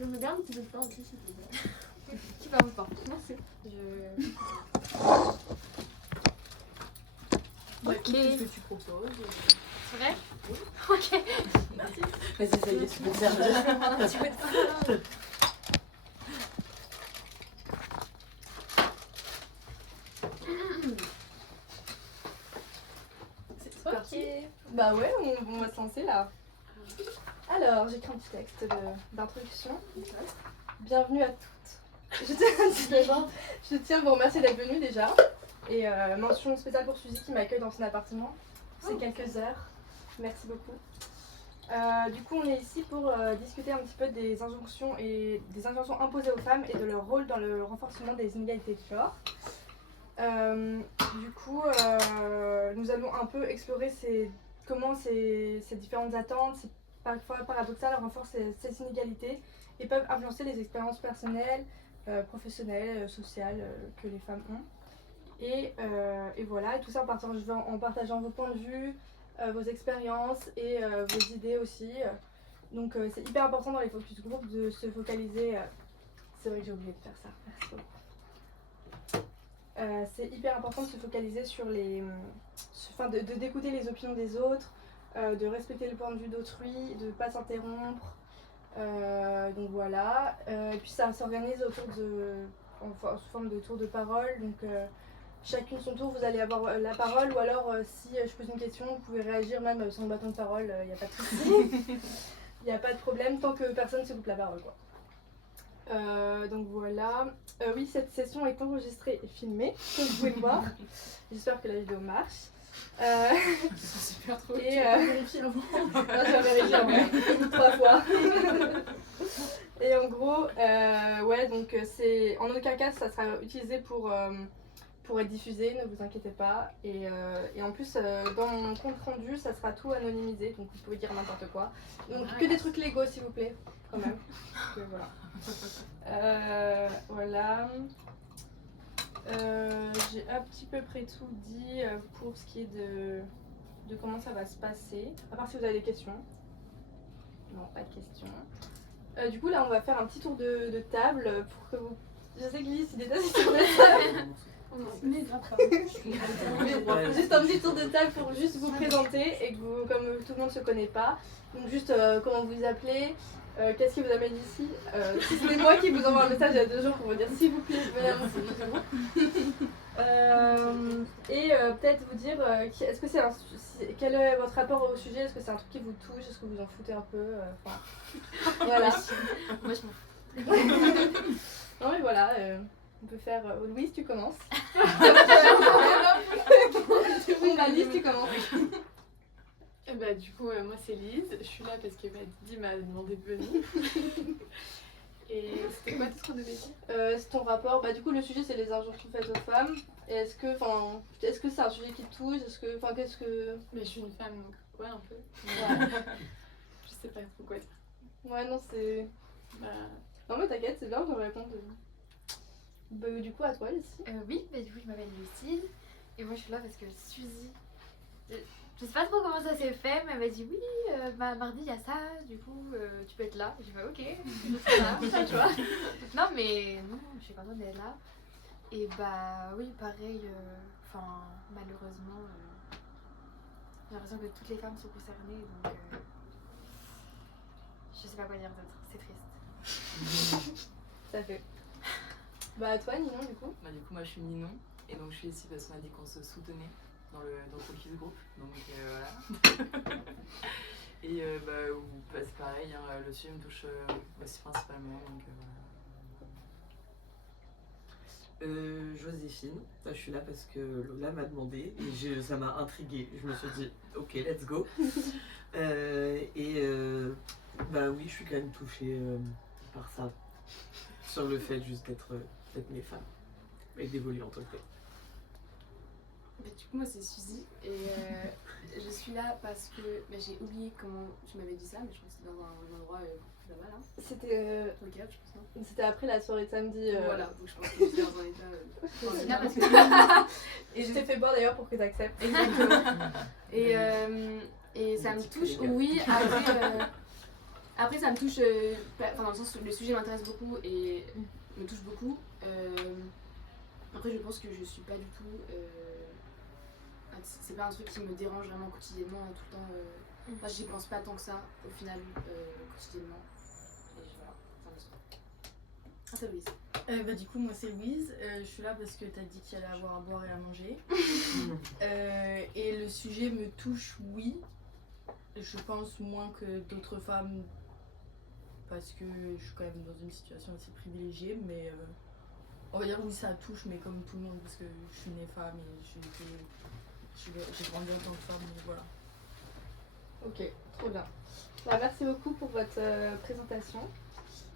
Je me bien un petit peu de pain aussi, s'il te plaît. Qui va vous pas? Merci. Ok. Qu'est-ce que tu proposes? C'est vrai? Oui. Ok. Merci. Vas-y, ça y est, tu peux te servir. Je vais prendre un petit peu de pain. C'est parti. Ok. Bah ouais, on va se lancer là. Alors, j'écris un petit texte d'introduction. Bienvenue à toutes. Je tiens à vous remercier d'être venus déjà. Et mention spéciale pour Suzy qui m'accueille dans son appartement. C'est quelques heures. Merci beaucoup. Du coup, on est ici pour discuter un petit peu des injonctions imposées aux femmes et de leur rôle dans le renforcement des inégalités de genre. Du coup, nous allons un peu explorer comment ces différentes attentes, parfois paradoxales, renforcent ces inégalités et peuvent influencer les expériences personnelles, professionnelles, sociales que les femmes ont. Et voilà, et tout ça en partageant vos points de vue, vos expériences et vos idées aussi. Donc c'est hyper important dans les focus group de se focaliser. C'est vrai que j'ai oublié de faire ça. Merci beaucoup. C'est hyper important de se focaliser sur d'écouter les opinions des autres, de respecter le point de vue d'autrui, de ne pas s'interrompre. Donc voilà. Et puis ça s'organise sous forme de tour de parole. Donc chacune son tour, vous allez avoir la parole, ou alors si je pose une question, vous pouvez réagir même sans le bâton de parole, il n'y a pas de souci. Il n'y a pas de problème tant que personne ne se coupe la parole, quoi. Donc voilà. Oui, cette session est enregistrée et filmée, comme vous pouvez le voir. J'espère que la vidéo marche. C'est super trop. Et Vérifier avant. non, je vais vérifier avant, 3 fois. Et en gros, ouais, donc c'est en aucun cas ça sera utilisé pour être diffusé, ne vous inquiétez pas. Et en plus, dans mon compte rendu, ça sera tout anonymisé, donc vous pouvez dire n'importe quoi. Donc que des trucs légaux, s'il vous plaît, quand même. Donc, voilà. Voilà. J'ai à petit peu près tout dit pour ce qui est de comment ça va se passer. À part si vous avez des questions. Non, pas de questions. Du coup, là, on va faire un petit tour de table pour que vous. Je sais que Lise, il déteste les tours de table. Mais grave pas. Juste un petit tour de table pour juste vous présenter et que vous, comme tout le monde se connaît pas, donc juste comment vous appelez, qu'est-ce qui vous amène ici. C'est moi qui vous envoie un message il y a 2 jours pour vous dire s'il vous plaît venez à mon et peut-être vous dire est-ce que quel est votre rapport au sujet, est-ce que c'est un truc qui vous touche, est-ce que vous en foutez un peu, voilà. Moi je m'en fous. Non mais voilà. On peut faire. Louise, tu commences. Lise, tu commences. Bah, du coup, moi c'est Lise. Je suis là parce que Didi m'a demandé de venir. Et c'était quoi tout ce qu'on devait dire? C'est ton rapport. Bah, du coup, le sujet c'est les injonctions faites aux femmes. Et est-ce que c'est un sujet qui te touche? Qu'est-ce que. Mais je suis une femme donc, ouais, un peu. Ouais, Je sais pas trop quoi dire. ouais non, c'est. Bah, Non, mais t'inquiète, c'est bien, je vais répondre. Bah, du coup, à toi, ici. Oui, bah du coup je m'appelle Lucille et moi je suis là parce que Suzy, je sais pas trop comment ça s'est fait, mais elle m'a dit oui, mardi il y a ça, du coup tu peux être là. J'ai fait ok, je serai là, tu vois. Non mais non, je suis contente d'être là. Et bah oui, pareil, malheureusement, j'ai l'impression que toutes les femmes sont concernées, donc je sais pas quoi dire d'autre, c'est triste. Ça fait. Bah, à toi, Ninon, du coup. Bah, du coup, moi je suis Ninon et donc je suis ici parce qu'on a dit qu'on se soutenait dans le focus group. Donc voilà. Et c'est pareil, hein, le sujet me touche aussi principalement. Donc voilà. Joséphine, je suis là parce que Lola m'a demandé et ça m'a intriguée. Je me suis dit, ok, let's go. Bah oui, je suis quand même touchée par ça. Sur le fait juste d'être mes femmes et d'évoluer en tant que telle. du coup, moi c'est Suzy et je suis là parce que j'ai oublié comment tu m'avais dit ça, mais je pense que c'était dans un endroit là-bas là. C'était Regarde, je pense non. C'était après la soirée de samedi. Voilà, donc je pense que j'étais dans un état. C'est bien parce que Et je t'ai fait boire d'ailleurs pour que t'acceptes. exactement. Et ça me touche, oui, Après, ça me touche, enfin, dans le sens où le sujet m'intéresse beaucoup et me touche beaucoup. Après, je pense que je suis pas du tout. C'est pas un truc qui me dérange vraiment quotidiennement tout le temps. Moi, j'y pense pas tant que ça au final, quotidiennement. Et voilà, fin de l'histoire. Ah, c'est Louise. Bah, du coup, moi c'est Louise. Je suis là parce que t'as dit qu'il allait avoir à boire et à manger. Et le sujet me touche, oui. Je pense moins que d'autres femmes parce que je suis quand même dans une situation assez privilégiée, mais on va dire oui, ça touche, mais comme tout le monde, parce que je suis née femme et j'ai grandi en tant que femme, donc voilà. Ok, trop bien. Bah, merci beaucoup pour votre présentation.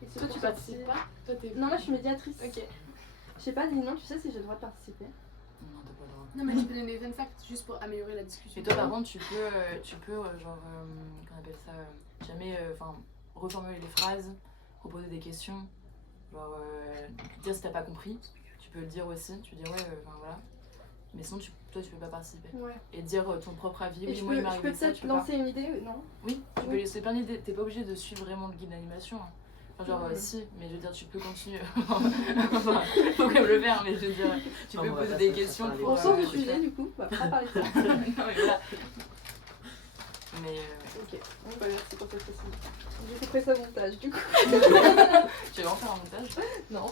Et c'est Toi, pour tu sortir- participes pas? Toi, t'es. Non, moi je suis médiatrice. Ok. Je sais pas, Lina, tu sais si j'ai le droit de participer? Non, t'as pas le droit. Non, mais tu peux donner des fun facts juste pour améliorer la discussion. Et toi, par contre, tu peux genre, qu'on appelle ça, jamais, enfin, reformuler les phrases, proposer des questions, genre, dire si t'as pas compris, tu peux le dire aussi, tu dis ouais, enfin voilà. Mais sinon, toi, tu peux pas participer. Ouais. Et dire ton propre avis, Et oui, je moi, il peux, m'est je peux arrivé ça, peut-être tu peux pas. lancer une idée, non? Oui, tu peux Oui. laisser plein d'idées, t'es pas obligé de suivre vraiment le guide d'animation. Hein. Enfin, genre, Mhm. si, mais je veux dire, tu peux continuer. Enfin, faut quand même le faire, mais je veux dire, tu Non, peux on va poser pas des se questions parler. pour. On sort du faire- sujet du coup, on va pas parler de ça. non, mais voilà. Mais Ok, bon, bah, merci pour cette précision. J'ai coupé ça au montage du coup. tu vas en faire un montage. Non.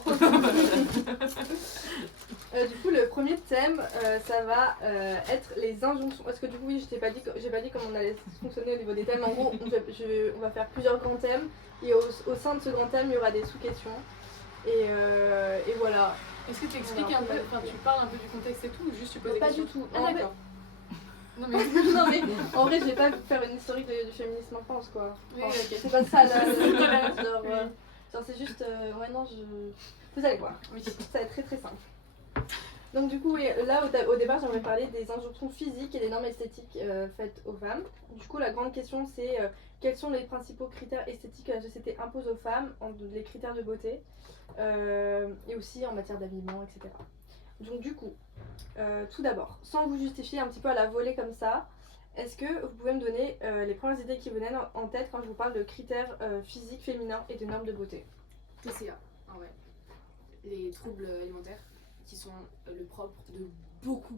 Du coup, le premier thème, ça va être les injonctions. Parce que du coup, oui, j'ai pas dit comment on allait fonctionner au niveau des thèmes. En gros, on va faire plusieurs grands thèmes. Et au sein de ce grand thème, il y aura des sous-questions. Et voilà. Est-ce que tu expliques Voilà, un peu, on va- enfin, tu parles un peu du contexte et tout, ou juste tu poses des Pas questions? du tout. Ah, En vrai- d'accord. Non mais, non, mais en vrai, je vais pas faire une historique du féminisme en France quoi. Oui, Enfin, ok. C'est pas ça là. Genre c'est juste. Ouais, non, vous allez voir. Oui. Ça va être très très simple. Donc, du coup, oui, là au départ, j'aimerais parler des injonctions physiques et des normes esthétiques faites aux femmes. Du coup, la grande question c'est quels sont les principaux critères esthétiques que la société impose aux femmes, les critères de beauté et aussi en matière d'habillement, etc. Donc, du coup, tout d'abord, sans vous justifier un petit peu à la volée comme ça, est-ce que vous pouvez me donner les premières idées qui vous viennent en tête quand je vous parle de critères physiques féminins et de normes de beauté? TCA, ah ouais. Les troubles alimentaires qui sont le propre de beaucoup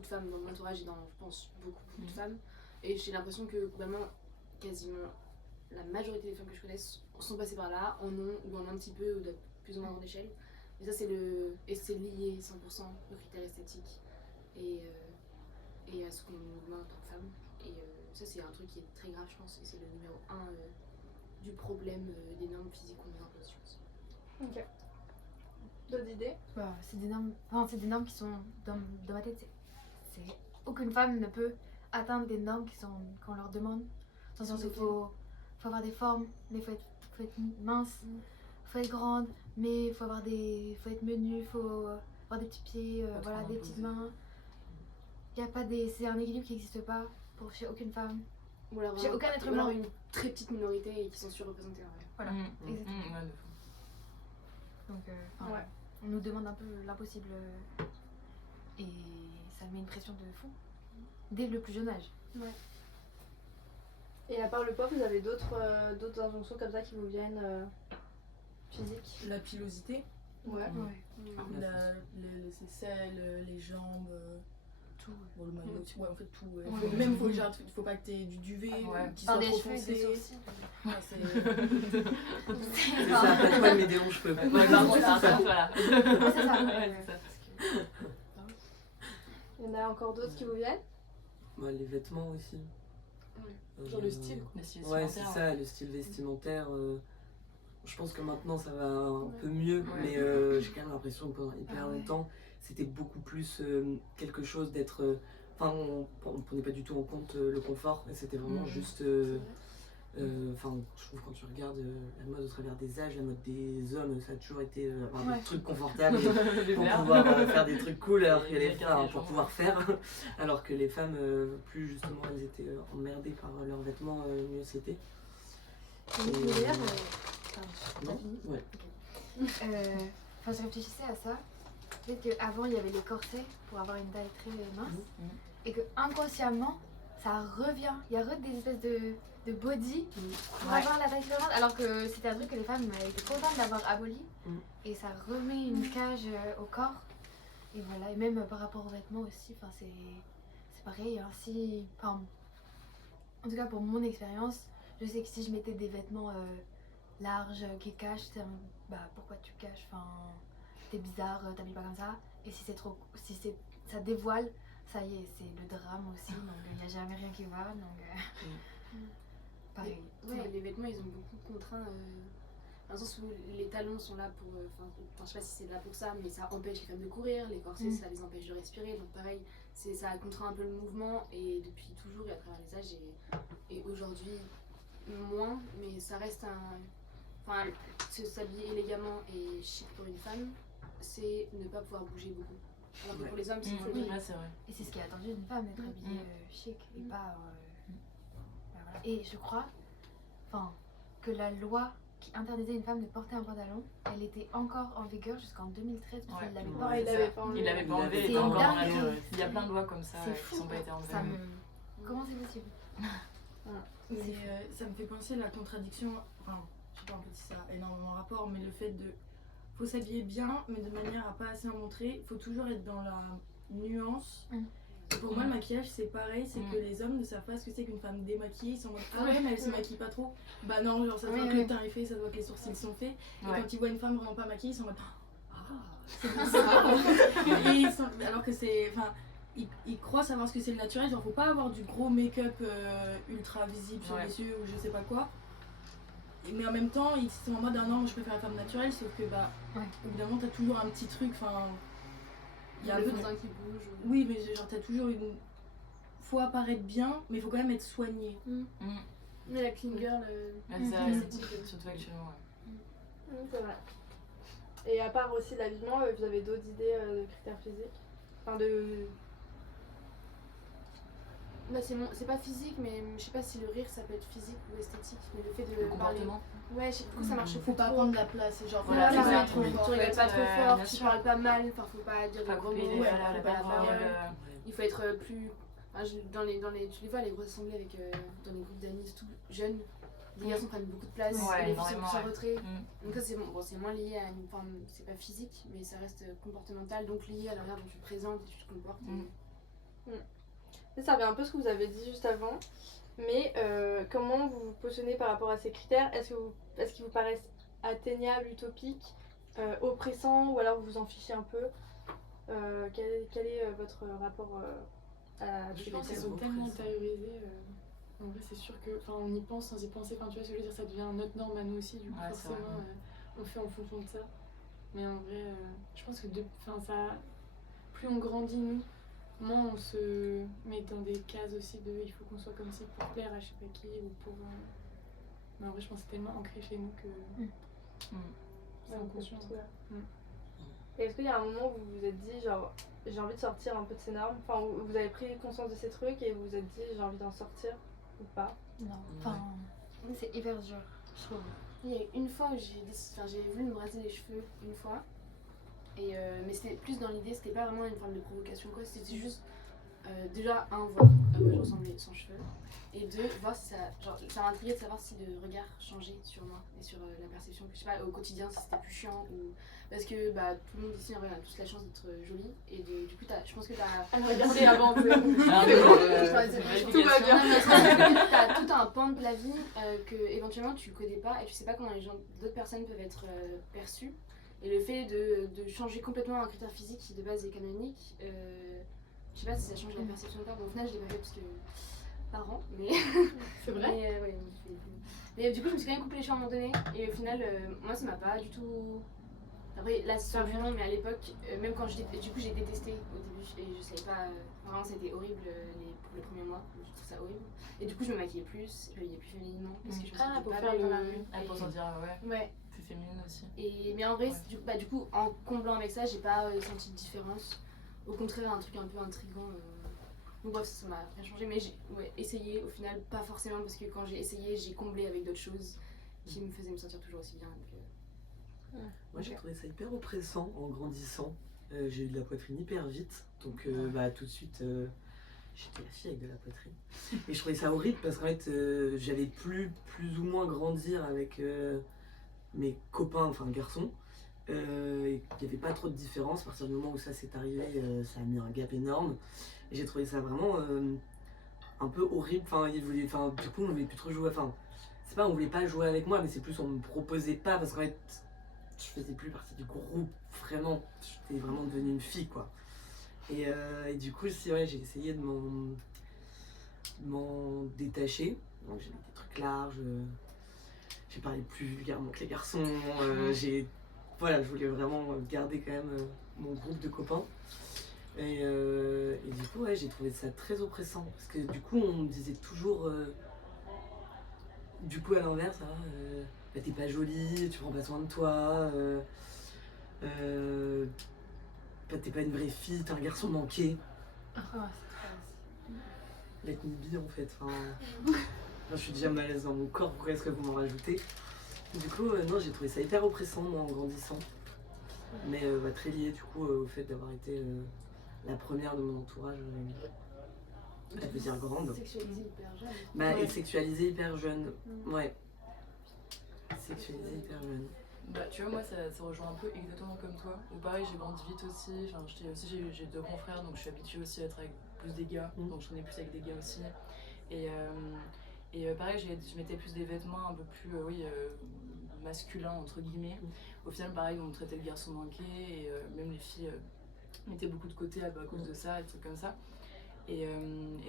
de femmes dans mon entourage et dans, je pense, beaucoup de femmes. Et j'ai l'impression que globalement, quasiment la majorité des femmes que je connaisse sont passées par là, en ont ou en ont un petit peu ou de plus ou moins grande échelle. Et ça, c'est lié 100% aux critères esthétiques et à ce qu'on nous demande en tant que femme. Et ça, c'est un truc qui est très grave, je pense, et c'est le numéro 1 du problème des normes physiques qu'on nous impose, je pense. Ok. D'autres idées? Bah, c'est des normes qui sont dans ma tête. Aucune femme ne peut atteindre des normes qu'on leur demande. Dans le sens où il faut avoir des formes, mais il faut être mince, faut être grande, mais il faut être menu, il faut avoir des petits pieds, Pas voilà, trop des petites imposé. mains. C'est un équilibre qui n'existe pas chez aucune femme. Ou alors, Chez aucun être ou alors humain. une très petite minorité et qui sont surreprésentées en vrai. Voilà, exactement. Ouais, de fou. Donc, Ouais. on nous demande un peu l'impossible et ça met une pression de fou dès le plus jeune âge. Et à part le poids, vous avez d'autres injonctions comme ça qui vous viennent physiques? La pilosité, Ouais. les aisselles, les jambes, Tout. bon, le maillot aussi, ouais, en fait tout. Ouais. Ouais. Même faut pas que t'aies du duvet Ouais. qui Par soit des trop cheveux et foncé. des sourcils. Ouais, C'est ça, pas de poils mais des longs cheveux. Ouais, pardon, c'est ça, voilà. Ouais, c'est ça. Ouais, c'est ça. Il y en a encore d'autres qui vous viennent? Ouais, les vêtements aussi. Genre le style, Le style Ouais, vestimentaire, c'est ça, le style vestimentaire. Je pense que maintenant ça va un peu mieux, Ouais. mais j'ai quand même l'impression que pendant hyper longtemps, c'était beaucoup plus quelque chose d'être. Enfin, on prenait pas du tout en compte le confort, et c'était vraiment juste. Enfin, je trouve quand tu regardes la mode au travers des âges, la mode des hommes, ça a toujours été avoir des trucs confortables Les pour verts. pouvoir faire des trucs cool, alors que Et les les femmes, garder pour les pouvoir faire, alors que les femmes, plus justement, elles étaient emmerdées par leurs vêtements, mieux c'était. Mais d'ailleurs, pardon, t'as Non fini? Ouais. Enfin, je réfléchissais à ça. Peut-être qu'avant, il y avait les corsets pour avoir une taille très mince. Et que inconsciemment, ça revient. Il y a des espèces de body pour Ouais. avoir la taille suffisante, alors que c'était un truc que les femmes étaient contentes d'avoir aboli. Et ça remet une cage au corps. Et voilà, et même par rapport aux vêtements aussi, enfin, c'est pareil. Hein, en tout cas, pour mon expérience, je sais que si je mettais des vêtements larges qui cachent, c'est pourquoi tu caches, enfin, t'es bizarre, t'habilles pas comme ça. Et si ça dévoile, ça y est, c'est le drame aussi, donc il n'y a jamais rien qui va, donc pareil. Ouais, les vêtements, ils ont beaucoup contraint, dans le sens où les talons sont là pour, je sais pas si c'est là pour ça, mais ça empêche les femmes de courir, les corsets, ça les empêche de respirer, donc pareil, ça contraint un peu le mouvement, et depuis toujours, et à travers les âges, et aujourd'hui, moins, mais ça reste s'habiller élégamment et chic pour une femme, c'est ne pas pouvoir bouger beaucoup. Alors que pour les hommes, c'est une folie. Ouais, c'est vrai. Et c'est ce qui est attendu d'une femme, d'être habillée chic et pas. Voilà. Et je crois que la loi qui interdisait une femme de porter un pantalon, elle était encore en vigueur jusqu'en 2013 parce qu'il l'avait pas. Il l'avait pas enlevé. Il l'avait pas enlevé, il C'est était encore dans la dingue. loi. Il y a plein de lois comme ça C'est qui fou. sont pas été enlevées. Comment c'est possible? Mais ça me fait penser à la contradiction, enfin, je sais pas, en fait, ça a énormément rapport, mais le fait de. Faut s'habiller bien, mais de manière à pas assez en montrer. Faut toujours être dans la nuance. Et pour moi, le maquillage, c'est pareil, c'est que les hommes ne savent pas ce que c'est qu'une femme démaquillée. Ils sont en mode ah ouais, mais elle se maquille pas trop. Bah non, genre ça se voit que le teint est fait, ça se voit que les sourcils sont faits. Et quand ils voient une femme vraiment pas maquillée, ils sont en mode ah, c'est bien ça. Et alors que c'est. Enfin, ils croient savoir ce que c'est le naturel. Genre, faut pas avoir du gros make-up ultra visible sur les yeux ou je sais pas quoi. Mais en même temps, ils sont en mode ah non, je préfère la femme naturelle, sauf que bah, évidemment, t'as toujours un petit truc. Enfin, il y a un peu de teint qui bouge. Oui, mais genre, t'as toujours une. Faut apparaître bien, mais il faut quand même être soigné. Mais la clean girl, surtout actuellement. C'est vrai. Et à part aussi l'habillement, vous avez d'autres idées de critères physiques? Enfin, de. Là, c'est pas physique, mais je sais pas si le rire ça peut être physique ou esthétique, mais le fait de Le parler. comportement. Ouais, je sais pas, ça marche. Faut pas prendre la place, genre, faut Voilà, pas c'est parler ça. trop fort. Tu rigoles pas trop bien fort, tu sûr. parles pas mal, enfin faut pas dire Pas de gros couper mots, les couper la la parole. parole. Il faut être plus. Tu les vois, les grosses assemblées avec dans les groupes d'amis tout jeunes, les garçons prennent beaucoup de place, Ouais, les filles sont énormément, plus en retrait. Mm. Donc ça c'est moins lié à une forme, c'est pas physique, mais ça reste comportemental, donc lié à la manière dont tu te présentes et tu te comportes. Ça revient un peu à ce que vous avez dit juste avant, mais comment vous vous positionnez par rapport à ces critères? Est-ce qu'ils vous paraissent atteignables, utopiques, oppressants, ou alors vous vous en fichez un peu? Quel est votre rapport à Je ces pense qu'ils critères? sont tellement intériorisés. En vrai, c'est sûr que, on y pense sans y penser. Enfin, tu vois ce que je veux dire, ça devient notre norme à nous aussi. Du coup, Ouais, c'est vrai. forcément, on fait en fonction de ça. Mais en vrai, je pense que plus on grandit, nous, moins on se met dans des cases aussi de il faut qu'on soit comme ci pour plaire à je sais pas qui ou pour. Mais en vrai, je pense que c'est tellement ancré chez nous que. C'est inconscient. Et est-ce qu'il y a un moment où vous vous êtes dit, genre, j'ai envie de sortir un peu de ces normes? Enfin, où vous avez pris conscience de ces trucs et vous vous êtes dit, j'ai envie d'en sortir ou pas? Non, c'est hyper dur, je trouve. Il y a une fois où j'ai voulu me raser les cheveux une fois, et, mais c'était plus dans l'idée, c'était pas vraiment une forme de provocation quoi, c'était juste déjà voir à quoi je ressemblais sans cheveux, et deux, voir si ça m'intriguait de savoir si le regard changeait sur moi et sur la perception que je sais pas au quotidien, si c'était plus chiant ou parce que bah tout le monde ici en vrai a tous la chance d'être jolie et du coup je pense que t'as regardé avant un peu. Tout va bien. T'as tout un pan de la vie que éventuellement tu connais pas et tu sais pas comment d'autres personnes peuvent être perçues, et le fait de changer complètement un critère physique qui de base est canonique, je sais pas si ça change la perception de toi. Bon, au final je l'ai pas fait parce que parents, mais C'est vrai. mais du coup je me suis quand même coupé les cheveux à un moment donné, et au final moi ça m'a pas du tout. Après là c'est violent, mais à l'époque même quand j'ai détesté au début et je savais pas, vraiment c'était horrible les premiers mois, je trouve ça horrible, et du coup je me maquillais plus, je m'habillais plus fémininement parce que je me sentais pour pas faire belle dans le- la rue. Pour s'en dire Ouais. plus féminine aussi. Mais en vrai du coup en comblant avec ça j'ai pas senti de différence, au contraire un truc un peu intriguant. Donc bref, ça m'a rien changé, mais j'ai essayé au final, pas forcément parce que quand j'ai essayé, j'ai comblé avec d'autres choses qui me faisaient me sentir toujours aussi bien. Moi j'ai trouvé ça hyper oppressant en grandissant. J'ai eu de la poitrine hyper vite, donc tout de suite j'étais la fille avec de la poitrine. Et je trouvais ça horrible parce qu'en fait, j'avais plus ou moins grandir avec mes copains, enfin garçons. Il n'y avait pas trop de différence. À partir du moment où ça s'est arrivé, ça a mis un gap énorme. Et j'ai trouvé ça vraiment un peu horrible. Du coup, on ne voulait plus trop jouer. Enfin, c'est pas on voulait pas jouer avec moi, mais c'est plus on me proposait pas parce qu'en fait, je faisais plus partie du groupe. Vraiment, j'étais vraiment devenue une fille, quoi. Et du coup, ouais, j'ai essayé de m'en détacher. Donc j'ai mis des trucs larges. J'ai parlé plus vulgairement que les garçons. Voilà, je voulais vraiment garder quand même mon groupe de copains. Et du coup, ouais, j'ai trouvé ça très oppressant. Parce que du coup, on me disait toujours. Du coup, à l'inverse, bah, t'es pas jolie, tu prends pas soin de toi. Bah, t'es pas une vraie fille, t'es un garçon manqué. Let me be en fait. Je suis déjà mal à l'aise dans mon corps, pourquoi est-ce que vous m'en rajoutez? Du coup, non, j'ai trouvé ça hyper oppressant, moi, en grandissant. Mais bah, très lié, du coup, au fait d'avoir été la première de mon entourage à devenir grande. Sexualisée hyper jeune. Bah, et sexualisée hyper jeune, ouais. Sexualisée hyper jeune. Bah, tu vois, moi ça rejoint un peu exactement comme toi. Pareil, j'ai grandi vite aussi. Enfin, j'ai 2 grands frères, donc je suis habituée aussi à être avec plus des gars. Donc je traînais plus avec des gars aussi. Et pareil, je mettais plus des vêtements un peu plus masculins, entre guillemets. Au final, pareil, on me traitait le garçon manqué. Et même les filles mettaient beaucoup de côté à cause de ça, et des trucs comme ça. Et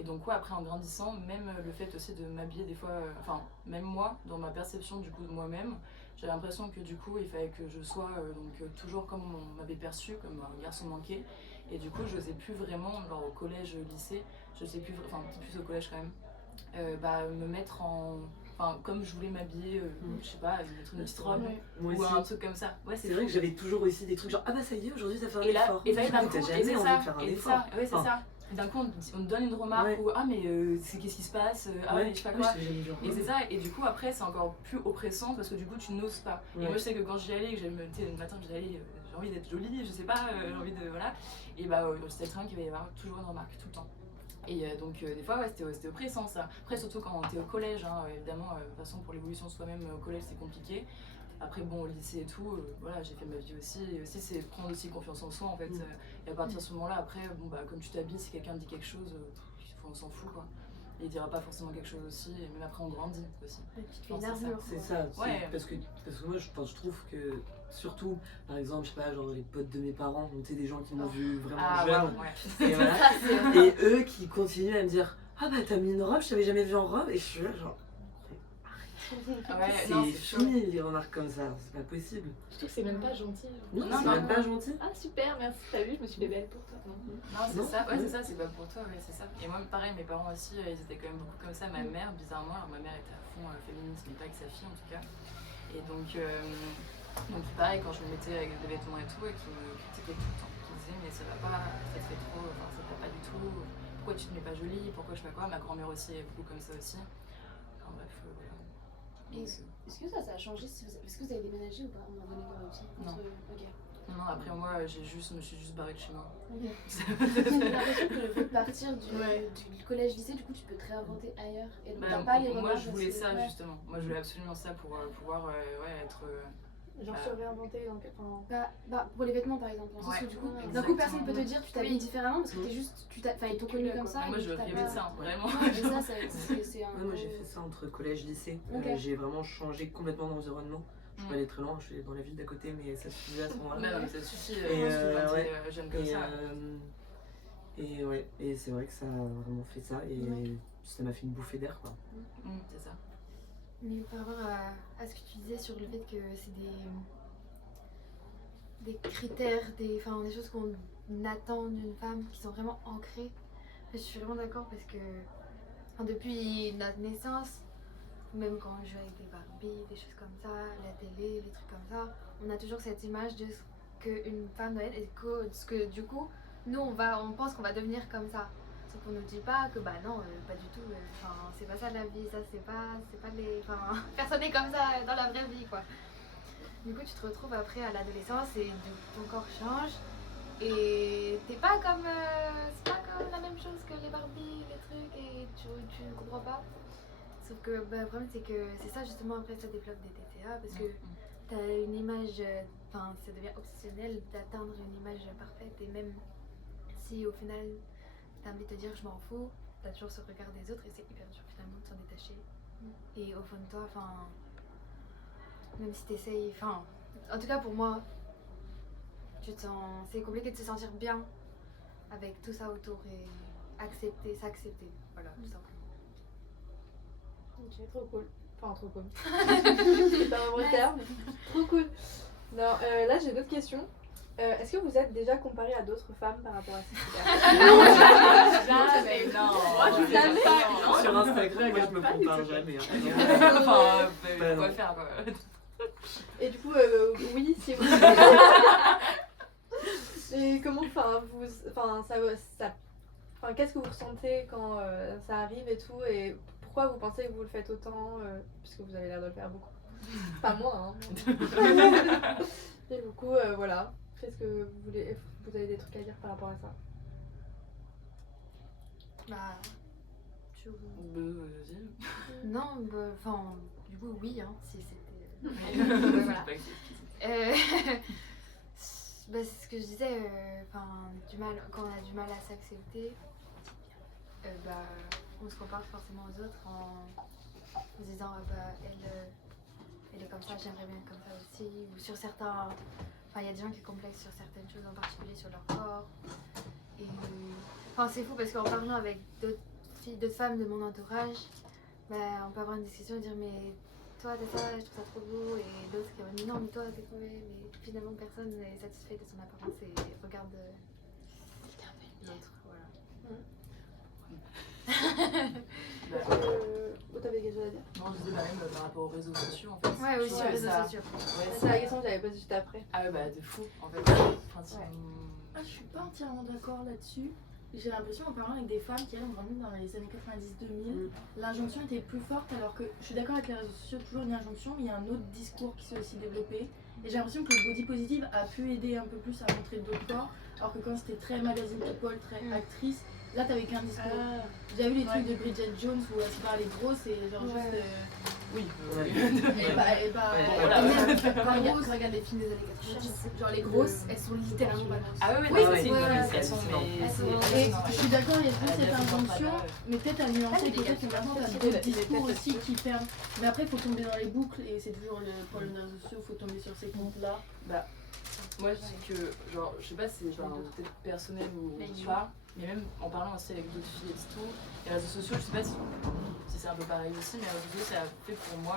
donc ouais, après en grandissant, même le fait aussi de m'habiller des fois, même moi, dans ma perception du coup de moi-même, j'avais l'impression que du coup il fallait que je sois toujours comme on m'avait perçu, comme un garçon manqué. Et du coup j'osais plus vraiment, genre au collège, lycée, je sais plus, plus au collège quand même, me mettre comme je voulais m'habiller, je sais pas, mettre une petite robe Moi ou aussi. un truc comme ça. Ouais, C'est vrai que j'avais toujours aussi des trucs genre ah bah ça y est, aujourd'hui t'as fait un et là, effort. et ça y est, d'un coup, t'as et jamais c'est envie ça, de faire un et c'est effort. ça, ouais, c'est ça. Et d'un coup, on te donne une remarque ou ah, mais qu'est-ce qui se passe, ah, mais je sais pas quoi. Et c'est ça, et du coup, après, c'est encore plus oppressant parce que du coup, tu n'oses pas. Et moi, je sais que quand j'y allais, que le matin, je disais, allez, j'ai envie d'être jolie, je sais pas, j'ai envie de. Voilà. Et bah, c'était le train qu'il va y avoir toujours une remarque tout le temps. Et donc, des fois, ouais, c'était oppressant ça. Après, surtout quand t'es au collège, évidemment, de toute façon, pour l'évolution de soi-même au collège, c'est compliqué. Après, bon, au lycée et tout, voilà, j'ai fait ma vie aussi. Et aussi, c'est prendre aussi confiance en soi, en fait. Et à partir de ce moment-là, après, bon, bah, comme tu t'habilles, si quelqu'un dit quelque chose, on s'en fout, quoi. Et il dira pas forcément quelque chose aussi. Et même après, on grandit aussi. C'est ça, ouais. parce que moi, je trouve que, surtout, par exemple, je sais pas, genre les potes de mes parents, tu sais, des gens qui m'ont vu vraiment jeune. Ouais. Et, voilà. Et eux qui continuent à me dire ah bah t'as mis une robe, je t'avais jamais vu en robe. Et je suis là, genre. C'est fini les remarques comme ça, c'est pas possible. Je trouve que c'est même pas gentil. Non, c'est même pas gentil. Ah super, merci, t'as vu, je me suis fait belle pour toi. Non, c'est ça, ouais, c'est ça, c'est pas pour toi, ouais, c'est ça. Et moi, pareil, mes parents aussi, ils étaient quand même beaucoup comme ça. Ma mère, bizarrement, alors ma mère était à fond féministe, mais pas avec sa fille en tout cas. Et donc pareil, quand je me mettais avec des vêtements et tout, et qui me critiquaient tout le temps, qui disaient, mais ça va pas, ça te fait trop, ça te va pas du tout, pourquoi tu te mets pas jolie, pourquoi je sais pas quoi. Ma grand-mère aussi est beaucoup comme ça aussi. Enfin bref, voilà. Et est-ce que ça a changé Est-ce que vous avez déménagé ou pas à un moment donné quand même aussi Ok. Non, après moi, je me suis juste barrée de chez moi. Ok. J'ai l'impression que le fait de partir du collège-lycée, du coup, tu peux te réinventer ailleurs. Et donc, t'as pas les remarques. Moi, je voulais ça justement. Moi, je voulais absolument ça pour pouvoir être. Genre se réinventer dans quel pour les vêtements par exemple. En sens où du coup, d'un coup, personne peut te dire tu t'habilles différemment parce que t'es juste. Ils t'ont connu comme ça. Moi, je rêvais de ça, vraiment. Ça, c'est un. Moi, j'ai fait ça entre collège et lycée. J'ai vraiment changé complètement d'environnement. Je suis pas allée très loin, je suis allée dans la ville d'à côté, mais ça suffisait à ce moment-là. Non, mais ça suffit quand t'es jeune comme ça. Et c'est vrai que ça a vraiment fait ça, et ça m'a fait une bouffée d'air, quoi. C'est ça. Mais par rapport à ce que tu disais sur le fait que c'est des critères, des choses qu'on attend d'une femme qui sont vraiment ancrées, je suis vraiment d'accord parce que depuis notre naissance, même quand on joue avec des Barbies, des choses comme ça, la télé, les trucs comme ça, on a toujours cette image de ce qu'une femme doit être et ce que du coup, nous on pense qu'on va devenir comme ça. Sauf qu'on ne dit pas que bah non, pas du tout, c'est pas ça la vie, ça c'est pas les. Personne n'est comme ça dans la vraie vie quoi. Du coup tu te retrouves après à l'adolescence et ton corps change et t'es pas comme. C'est pas la même chose que les Barbie, les trucs, et tu ne comprends pas. Sauf que bah, le problème, c'est que c'est ça justement, après, ça développe des TCA parce que t'as une image, enfin, ça devient obsessionnel d'atteindre une image parfaite, et même si au final, t'as envie de te dire je m'en fous, t'as toujours ce regard des autres, et c'est hyper dur finalement de s'en détacher. Et au fond de toi, enfin, même si t'essayes, enfin, en tout cas pour moi, tu te sens, c'est compliqué de se sentir bien avec tout ça autour et s'accepter, voilà, tout simplement. Ok, trop cool. Enfin, trop cool. C'est pas un vrai terme. Trop cool. Non, là j'ai d'autres questions. Est-ce que vous êtes déjà comparé à d'autres femmes par rapport à ces critères? Jamais, non. Moi, je Jamais. pas. Sur Instagram, moi je me compare jamais. Enfin, Bah, quoi non. faire quoi. Et du coup, oui, si vous. Et comment, enfin, qu'est-ce que vous ressentez quand ça arrive et tout, et pourquoi vous pensez que vous le faites autant, puisque vous avez l'air de le faire beaucoup. Pas moi, hein. Et du coup, voilà. Qu'est-ce que vous avez des trucs à dire par rapport à ça? Bah, tu... Vas-y. Non, enfin, du coup, oui, hein, si c'était. Ouais, Voilà. Bah, c'est ce que je disais, quand on a du mal à s'accepter, bah, on se compare forcément aux autres en se disant bah, elle est comme ça, j'aimerais bien être comme ça aussi, ou sur certains. Enfin, il y a des gens qui complexent sur certaines choses, en particulier sur leur corps. Et enfin, c'est fou parce qu'en parlant avec d'autres femmes de mon entourage, bah, on peut avoir une discussion et dire mais toi t'as ça, je trouve ça trop beau, et d'autres qui vont dire non mais toi t'es mauvais, mais finalement personne n'est satisfait de son apparence et regarde l'autre, voilà. T'avais quelque chose à dire? Non, je disais même par rapport aux réseaux sociaux en fait. Ouais, oui, sur les réseaux ça- sociaux. Ouais, C'est la question que j'avais posée juste après. Ah ouais, bah de fou en fait. Enfin, Ah, je suis pas entièrement d'accord là-dessus. J'ai l'impression, en parlant avec des femmes qui elles ont grandi dans les années 90-2000, l'injonction était plus forte, alors que je suis d'accord avec les réseaux sociaux, toujours une injonction, mais il y a un autre discours qui s'est aussi développé. Et j'ai l'impression que le body positive a pu aider un peu plus à montrer d'autres corps, alors que quand c'était très magazine people, très actrice, là t'avais qu'un discours. J'ai vu les trucs de Bridget Jones où elle se parlait grosse et genre juste. Oui. Et bah, voilà. Quand regarde les films des années 80, genre les grosses, elles sont littéralement pas grosses. Ah Oui, ouais, c'est- c'est ouais, elles sont Et je suis d'accord, il y a plus cette injonction, mais peut-être à nuancer, peut-être que maintenant t'as d'autres discours aussi qui ferment. Mais après, il faut tomber dans les boucles, et c'est toujours le problème des réseaux sociaux, il faut tomber sur ces comptes-là. Bah, moi je dis que, genre, je sais pas si c'est genre peut-être personnel ou pas, mais même en parlant aussi avec d'autres filles et tout, les réseaux sociaux, je sais pas si c'est un peu pareil aussi, mais les réseaux sociaux ça a fait pour moi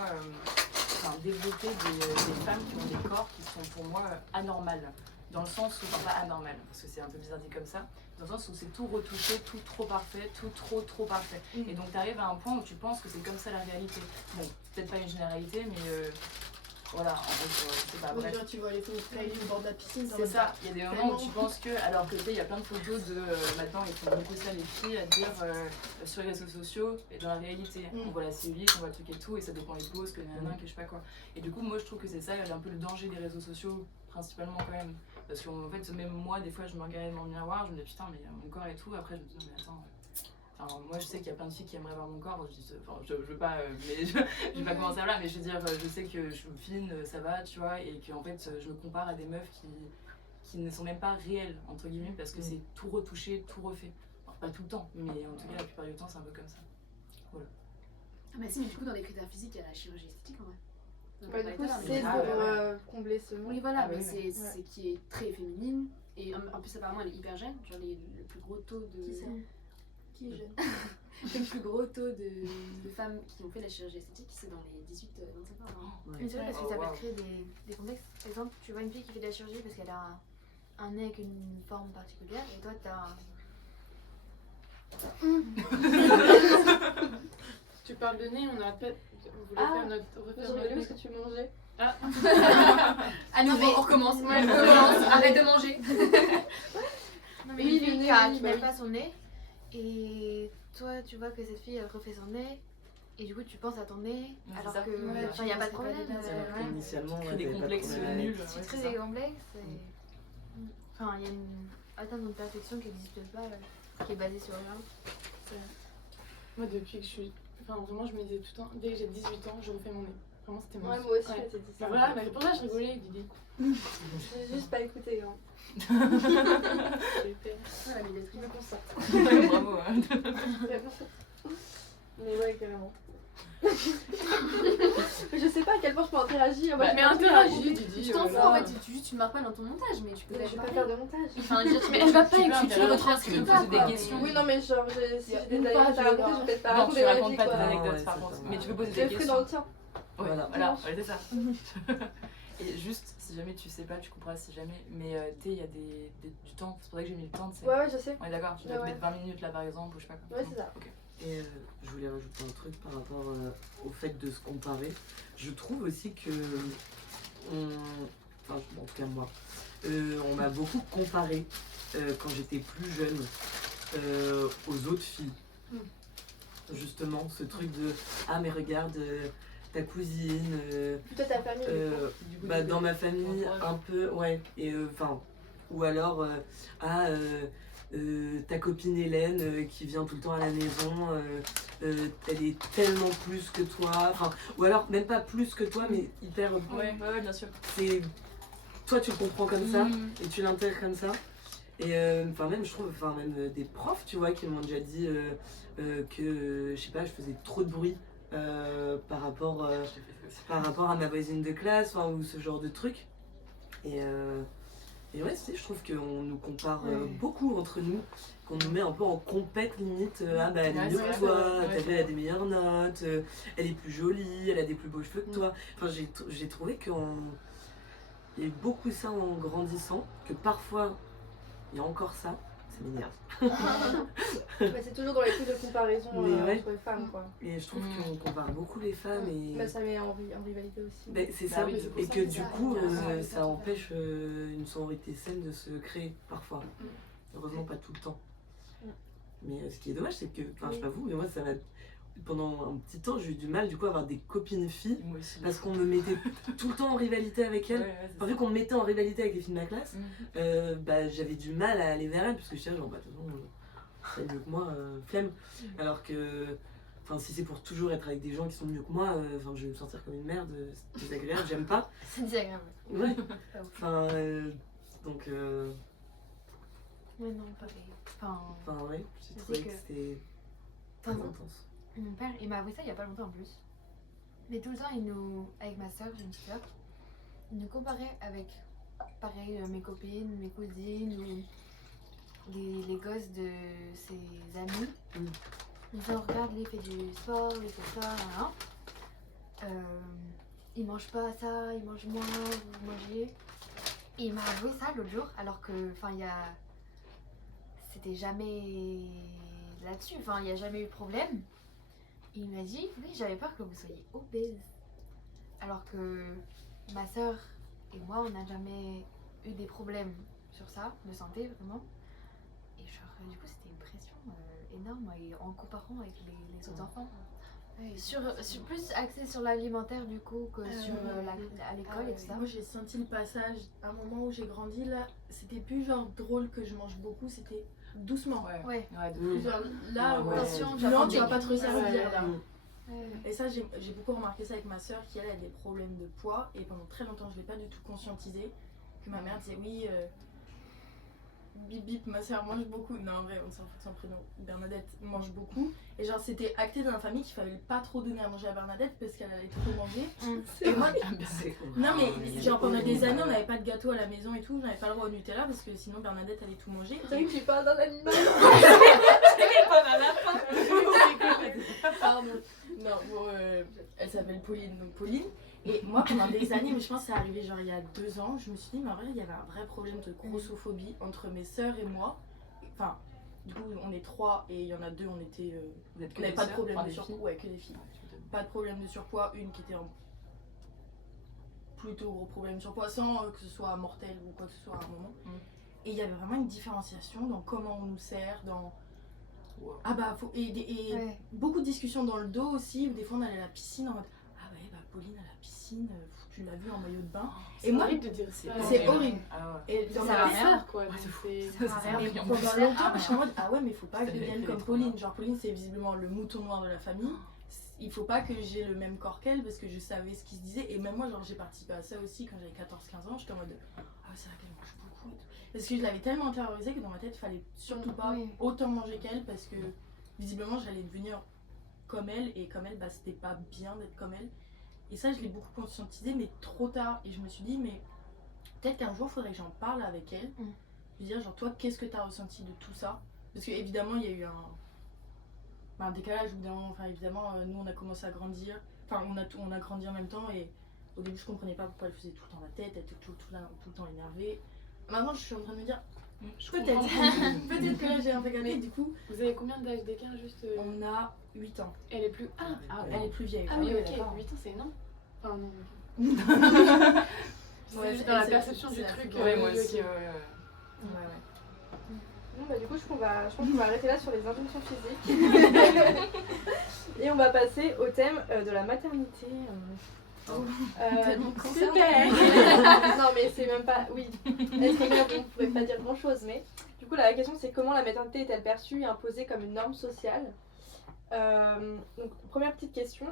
développer des femmes qui ont des corps qui sont pour moi anormales. Dans le sens où, enfin pas anormal, parce que c'est un peu bizarre dit comme ça, dans le sens où c'est tout retouché, tout trop parfait, tout trop parfait. Et donc t'arrives à un point où tu penses que c'est comme ça la réalité. Bon, peut-être pas une généralité, mais voilà, en fait, c'est pas vrai. Tu vois les photos de Kylie au bord de la piscine, C'est ça, il y a des moments où tu penses que, alors que tu sais, il y a plein de photos de maintenant, ils font beaucoup ça les filles à dire sur les réseaux sociaux et dans la réalité. On voit la cellulite, on voit le truc et tout, et ça dépend les poses, que nanana, que je sais pas quoi. Et du coup, moi je trouve que c'est ça, un peu le danger des réseaux sociaux, principalement quand même. Parce qu'en fait, même moi, des fois, je me regardais dans le miroir, je me dis putain, mais mon corps et tout, après je me dis non, mais attends. Enfin, moi je sais qu'il y a plein de filles qui aimeraient voir mon corps, je veux pas, mais je vais pas commencer là, mais je veux dire, je sais que je suis fine, ça va, tu vois, et qu'en fait je me compare à des meufs qui ne sont même pas réelles, entre guillemets, parce que c'est tout retouché, tout refait. Enfin, pas tout le temps, mais en tout cas la plupart du temps c'est un peu comme ça. Voilà. Ah bah si, mais du coup dans les critères physiques, il y a la chirurgie esthétique en vrai. Bah, du coup, c'est Ah, pour ouais. combler ce manque. Oui voilà, Ah, mais oui, c'est qui est très féminine, et en plus apparemment elle est hyper jeune, genre le plus gros taux de... Qui c'est? Qui est jeune? Le plus gros taux de femmes qui ont fait la chirurgie esthétique, c'est dans les 18-25 ans. Mais c'est vrai parce que Oh, ça wow. peut créer des complexes. Par exemple, tu vois une fille qui fait de la chirurgie parce qu'elle a un nez avec une forme particulière, et toi t'as Tu parles de nez, on a pas. On voulait Ah, faire notre. J'ai refaire rigolé notre parce que tu mangeais. Ah non, on recommence, on recommence, arrête de manger. Non, mais Oui, une le fille nez, qui a- oui, qui bah n'a oui. pas son nez, et toi tu vois que cette fille elle refait son nez, et du coup tu penses à ton nez, Ouais, alors c'est ça. que Ouais, il n'y a pas de c'est problème. pas des Alors Ouais. qu'initialement, Crée des t'avais pas de complexes problème. nuls. Tu Ouais, crées c'est des ça. complexes, et... enfin il y a une atteinte de perfection qui n'existe pas qui est basé sur rien. Moi, depuis que je suis. Enfin, vraiment, je me disais tout le temps, dès que j'ai 18 ans, je refais mon nez. Vraiment, c'était mon. Ouais, moi aussi, Ouais. je t'ai dit ça. Bah voilà, mais pour ça, je rigolais avec Didi. J'ai juste pas écouté. Hein. J'ai fait. Ah, la médiatrice. Je me constate. Bravo. Hein. Mais ouais, carrément. Je sais pas à quel point je peux interagir. Moi, Bah, je mais peux pas interagis, raconter. Didi. Tu t'en fous là. en fait, tu marques pas dans ton montage, mais tu peux Mais je vais pas parler. faire de montage. Enfin, dire, Mais tu vas pas Tu peux écrire, tu interagir, retranscris tu peux pas. poser des quoi. questions. Oui, non, mais genre, si Y a j'ai des une anecdotes page, à raconter, genre. je vais peut-être pas Non, raconter tu ma racontes vie, pas tes quoi. anecdotes Ouais, par c'est contre, ça. mais tu peux poser Je des le ferai dans questions. le tien. Ouais, Voilà. voilà, ouais, c'est ça. Et juste, si jamais tu sais pas, tu couperas si jamais. Mais tu sais, il y a du temps. C'est pour ça que j'ai mis le temps. Ouais, ouais, je sais. On est d'accord, tu dois Ouais, te mettre 20 minutes là par exemple, ou je sais pas quoi. Ouais, c'est ça. Ok. Et je voulais rajouter un truc par rapport au fait de se comparer. Je trouve aussi que, enfin en tout cas moi, on m'a beaucoup comparé quand j'étais plus jeune aux autres filles. Justement, ce truc de ah mais regarde ta cousine. Plutôt ta famille. Du coup, Bah, dans ma famille, un peu, ouais. Et enfin, ou alors, ta copine Hélène qui vient tout le temps à la maison, elle est tellement plus que toi. Enfin, ou alors, même pas plus que toi, mais hyper. Ouais, bien sûr. C'est. Toi, tu le comprends comme ça Mhm. et tu l'intègres comme ça. Et enfin, même, je trouve, enfin, même des profs, tu vois, qui m'ont déjà dit que, je sais pas, je faisais trop de bruit par rapport à ma voisine de classe, enfin, ou ce genre de truc. Et ouais, je trouve qu'on nous compare beaucoup entre nous, qu'on nous met un peu en compète limite. Ah bah elle est Ouais, mieux c'est que vrai, toi, ouais, t'as c'est vu, elle a vrai. des meilleures notes, elle est plus jolie, elle a des plus beaux cheveux que toi. Enfin, j'ai trouvé qu'il y a eu beaucoup ça en grandissant, que parfois il y a encore ça, ça m'énerve. Bah, c'est toujours dans les trucs de comparaison Mais ouais. entre les femmes, quoi. Et je trouve Mm. qu'on compare beaucoup les femmes et. Bah, ça met en rivalité aussi. Ben, c'est Bah ça, oui, c'est pour et ça que que du ça coup, arrive. ça empêche une sororité saine de se créer parfois. Heureusement, pas tout le temps. Mais ce qui est dommage, c'est que, enfin, je sais pas vous, mais moi, ça m'a. Pendant un petit temps, j'ai eu du mal du coup à avoir des copines filles Moi aussi. parce qu'on me mettait tout le temps en rivalité avec elles. Enfin, vu qu'on me mettait en rivalité avec les filles de ma classe, bah, j'avais du mal à aller vers elles parce que je disais, genre, bah, de toute façon, c'est mieux que moi, flemme. Alors que. Enfin, si c'est pour toujours être avec des gens qui sont mieux que moi, enfin, je vais me sentir comme une merde, c'est désagréable, j'aime pas. C'est désagréable. Ouais. Enfin, donc, Ouais, non, pareil. Enfin, ouais, j'ai Je trouvé sais que que- c'était très Enfin, intense. mon père, il m'a avoué ça il y a pas longtemps en plus. Mais tout le temps, il nous. Avec ma soeur, j'ai une petite soeur, il nous comparait avec, pareil, mes copines, mes cousines, ou les gosses de ses amis. Il disait, regarde, lui, il fait du sport, il fait ça, il mange pas ça, il mange moins, vous mangez. Et il m'a avoué ça l'autre jour, alors que, enfin, il y a. C'était jamais là-dessus, enfin, il n'y a jamais eu de problème. Il m'a dit, oui, j'avais peur que vous soyez obèse. Alors que ma soeur et moi, on n'a jamais eu des problèmes sur ça, de santé, vraiment. Et genre, du coup, c'était une pression énorme et en comparant avec les autres enfants. Ouais, sur plus axé sur l'alimentaire, du coup, que sur à l'école et tout ça. Moi j'ai senti le passage à un moment où j'ai grandi là, c'était plus genre drôle que je mange beaucoup, c'était doucement. Ouais. Ouais. Ouais, de ouf. Genre, là, Ouais. Attention, non, tu vas pas te resservir Ouais. là. Ouais. Et ça, j'ai beaucoup remarqué ça avec ma soeur qui elle a des problèmes de poids et pendant très longtemps je l'ai pas du tout conscientisé. Que ma mère disait oui, bip bip, ma soeur mange beaucoup. Non, en vrai, on s'en fout de son prénom. Bernadette mange beaucoup. Et genre, c'était acté dans la famille qu'il fallait pas trop donner à manger à Bernadette parce qu'elle allait trop manger. Et moi, C'est non mais genre pendant des années on n'avait pas de gâteau à la maison et tout, on n'avait pas le droit au Nutella parce que sinon Bernadette allait tout manger. Vous savez que tu parles d'un animal. Pardon. Non, bon, elle s'appelle Pauline, donc Pauline. Et moi pendant des années, mais je pense que c'est arrivé genre il y a 2 ans, je me suis dit mais en vrai il y avait un vrai problème de grossophobie entre mes sœurs et moi. Enfin, du coup on est 3 et il y en a 2, on était... Vous êtes que on n'avait des pas de sœurs, problème enfin, de des surpoids, filles. ouais que des filles. Pas de problème de surpoids, une qui était en plutôt gros problème de surpoids sans que ce soit mortel ou quoi que ce soit à un moment. Et il y avait vraiment une différenciation dans comment on nous sert, dans... Ah bah, et Ouais. beaucoup de discussions dans le dos aussi, où des fois on allait à la piscine en mode ah ouais bah Pauline à la piscine, tu l'as vue en maillot de bain. C'est Et moi, horrible de dire ça. c'est horrible. Ah ouais. Et Ça dans sert ma à tête, rien, quoi. donc Ouais, de fou. c'est- Ça sert à et rien. pendant longtemps, je suis en mode ah ouais, mais il faut pas que je C'était devienne les comme traumas. Pauline. Genre, Pauline, c'est visiblement le mouton noir de la famille. Il faut pas que j'ai le même corps qu'elle parce que je savais ce qui se disait. Et même moi, genre, j'ai participé à ça aussi quand j'avais 14-15 ans. J'étais en mode ah ouais, c'est vrai qu'elle mange beaucoup et tout. Parce que je l'avais tellement intériorisé que dans ma tête, il fallait surtout pas Oui. autant manger qu'elle parce que visiblement, j'allais devenir comme elle. Et comme elle, bah, c'était pas bien d'être comme elle. Et ça, je l'ai beaucoup conscientisé, mais trop tard. Et je me suis dit, mais peut-être qu'un jour, il faudrait que j'en parle avec elle. Lui dire, genre, toi, qu'est-ce que tu as ressenti de tout ça? Parce qu'évidemment, il y a eu un décalage. Enfin, évidemment, nous, on a commencé à grandir. Enfin, on a grandi en même temps. Et au début, je comprenais pas pourquoi elle faisait tout le temps la tête. Elle était tout le temps énervée. Maintenant, je suis en train de me dire, peut-être. Peut-être que là, j'ai un peu calmé. Du coup, Vous avez combien d'âge d'écart juste on a 8 ans. Elle est plus. Ah, Elle est plus vieille. ah oui, ouais, ok. d'accord. 8 ans, c'est énorme. Enfin, non. Ouais, C'est juste dans la c'est- perception c'est du la truc. plus Ouais, grande. moi ok. aussi, ouais. Ouais, ouais. Bon, bah, du coup, je pense qu'on va arrêter là sur les injonctions physiques. Et on va passer au thème de la maternité. Tellement super. Non, mais c'est même pas. Oui, être mère, on ne pourrait pas dire grand chose, mais du coup, la question c'est comment la maternité est-elle perçue et imposée comme une norme sociale? Donc, première petite question.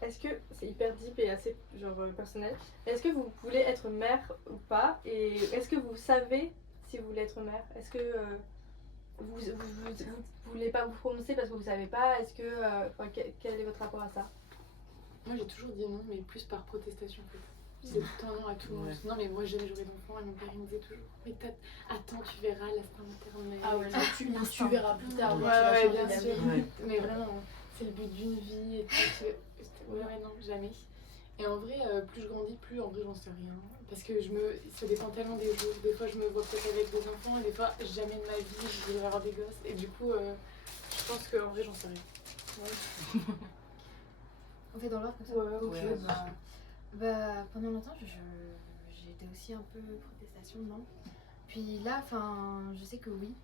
Est-ce que, c'est hyper deep et assez genre personnel, est-ce que vous voulez être mère ou pas? Et est-ce que vous savez si vous voulez être mère? Est-ce que vous voulez pas vous prononcer parce que vous savez pas? Est-ce que, quel est votre rapport à ça? Moi j'ai toujours dit non, mais plus par protestation en fait. C'est tout le temps non à tout le monde. Ouais. Non, mais moi jamais j'aurai d'enfant. Et mon père il me disait toujours mais attends, tu verras l'instinct maternel. Ah ouais, genre, tu verras plus tard. Ouais, tu vas ouais, changer bien d'avis. sûr. Ouais. Mais vraiment, c'est le but d'une vie et tout. Ouais, non, jamais. Et en vrai, plus je grandis, plus en vrai j'en sais rien. Parce que ça dépend tellement des jours. Des fois je me vois peut-être avec des enfants et des fois jamais de ma vie je vais avoir des gosses. Et du coup, je pense qu'en vrai j'en sais rien. On fait dans l'ordre comme ça. Ouais, Ok, ouais. pendant longtemps, j'étais aussi un peu protestation, non. Puis là, enfin, je sais que oui,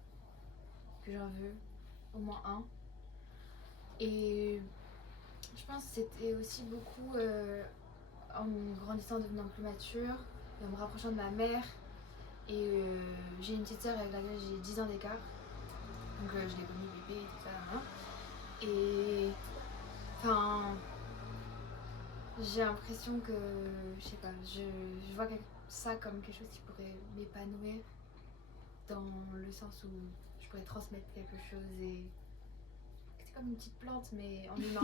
que j'en veux au moins un. Et je pense que c'était aussi beaucoup en grandissant, en devenant plus mature, et en me rapprochant de ma mère. Et j'ai une petite sœur avec laquelle j'ai 10 ans d'écart. Donc je l'ai connue bébé et tout ça. Hein. Et enfin, j'ai l'impression que, je sais pas, je vois ça comme quelque chose qui pourrait m'épanouir dans le sens où je pourrais transmettre quelque chose et c'est comme une petite plante mais en humain.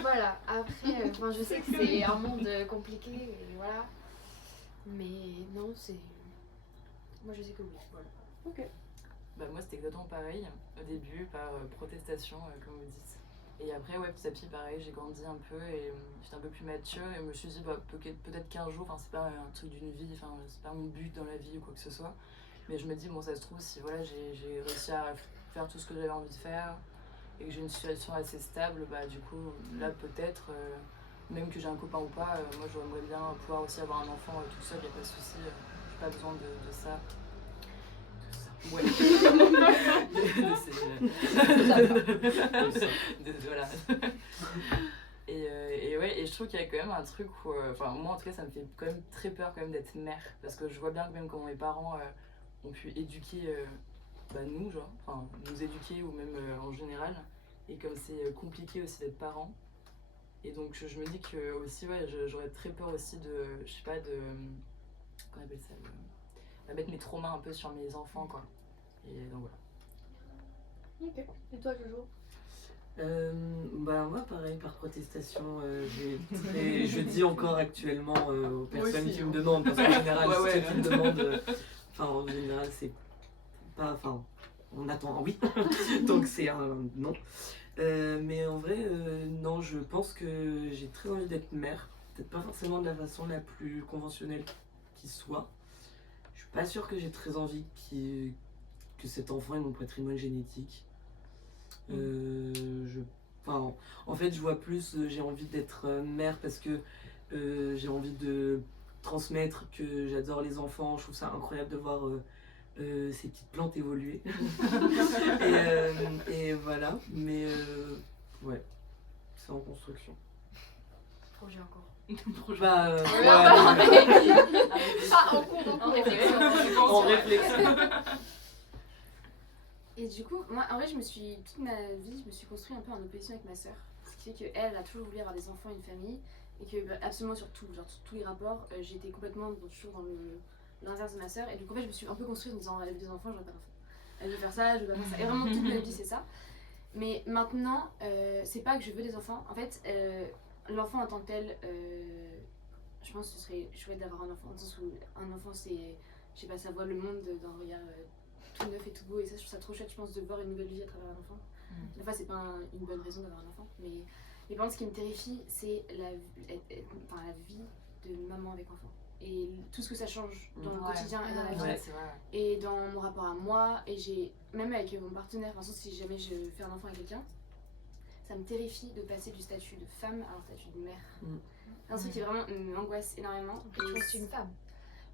Voilà, après, enfin, je sais que c'est un monde compliqué et voilà, mais non, c'est... Moi je sais que oui, voilà. Bah, moi c'était exactement pareil, au début par protestation comme vous dites. Et après ouais, petit à petit pareil, j'ai grandi un peu et j'étais un peu plus mature et je me suis dit bah, peut-être qu'un jour, enfin c'est pas un truc d'une vie, enfin c'est pas mon but dans la vie ou quoi que ce soit. Mais je me dis bon ça se trouve si voilà j'ai réussi à faire tout ce que j'avais envie de faire et que j'ai une situation assez stable, bah du coup là peut-être, même que j'ai un copain ou pas, moi j'aimerais bien pouvoir aussi avoir un enfant tout seul, y a pas de souci, j'ai pas besoin de ça. Ouais. Voilà. Et ouais, et je trouve qu'il y a quand même un truc où, enfin moi en tout cas ça me fait quand même très peur quand même d'être mère parce que je vois bien que même quand mes parents ont pu éduquer nous genre, enfin nous éduquer ou même en général et comme c'est compliqué aussi d'être parent et donc je me dis que aussi ouais j'aurais très peur aussi de, je sais pas de, qu'on appelle ça, de mettre mes traumas un peu sur mes enfants quoi. Et donc voilà. Ok. Et toi, Jojo? Bah moi pareil par protestation je dis encore actuellement aux personnes aussi, qui hein. me demandent parce qu'en général Ouais, ceux ouais. qui me demandent enfin en général c'est pas enfin on attend un oui donc c'est un non mais en vrai non je pense que j'ai très envie d'être mère, peut-être pas forcément de la façon la plus conventionnelle qui soit. Je suis pas sûre que j'ai très envie que cet enfant ait mon patrimoine génétique. En fait, je vois plus, j'ai envie d'être mère parce que j'ai envie de transmettre que j'adore les enfants. Je trouve ça incroyable de voir ces petites plantes évoluer. Et voilà. Mais C'est en construction. Projet en cours. Bah, En cours. En réflexion. en réflexion. Et du coup, moi, en vrai, toute ma vie, je me suis construite un peu en opposition avec ma sœur. Ce qui fait qu'elle a toujours voulu avoir des enfants et une famille. Et que, absolument sur tout, genre sur tous les rapports, j'étais complètement toujours dans l'inverse de ma sœur. Et du coup, en fait, je me suis un peu construite en disant, elle veut des enfants, je veux pas d'enfants. Elle veut faire ça, je veux pas faire ça. Et vraiment, toute ma vie, c'est ça. Mais maintenant, c'est pas que je veux des enfants. En fait, l'enfant en tant que tel, je pense que ce serait chouette d'avoir un enfant. Dans le sens où un enfant, c'est, je sais pas, ça voit le monde d'un regard tout neuf et tout beau. Et ça, je trouve ça trop chouette, je pense, de voir une nouvelle vie à travers un enfant. Des fois, c'est pas une bonne raison d'avoir un enfant. Mais par contre, ce qui me terrifie, c'est la vie de maman avec enfant. Et tout ce que ça change dans le quotidien et dans la vie. Ouais, c'est vrai. Et dans mon rapport à moi, et même avec mon partenaire, enfin, si jamais je fais un enfant avec quelqu'un, ça me terrifie de passer du statut de femme à un statut de mère. C'est un truc qui vraiment m'angoisse énormément. Je suis une femme.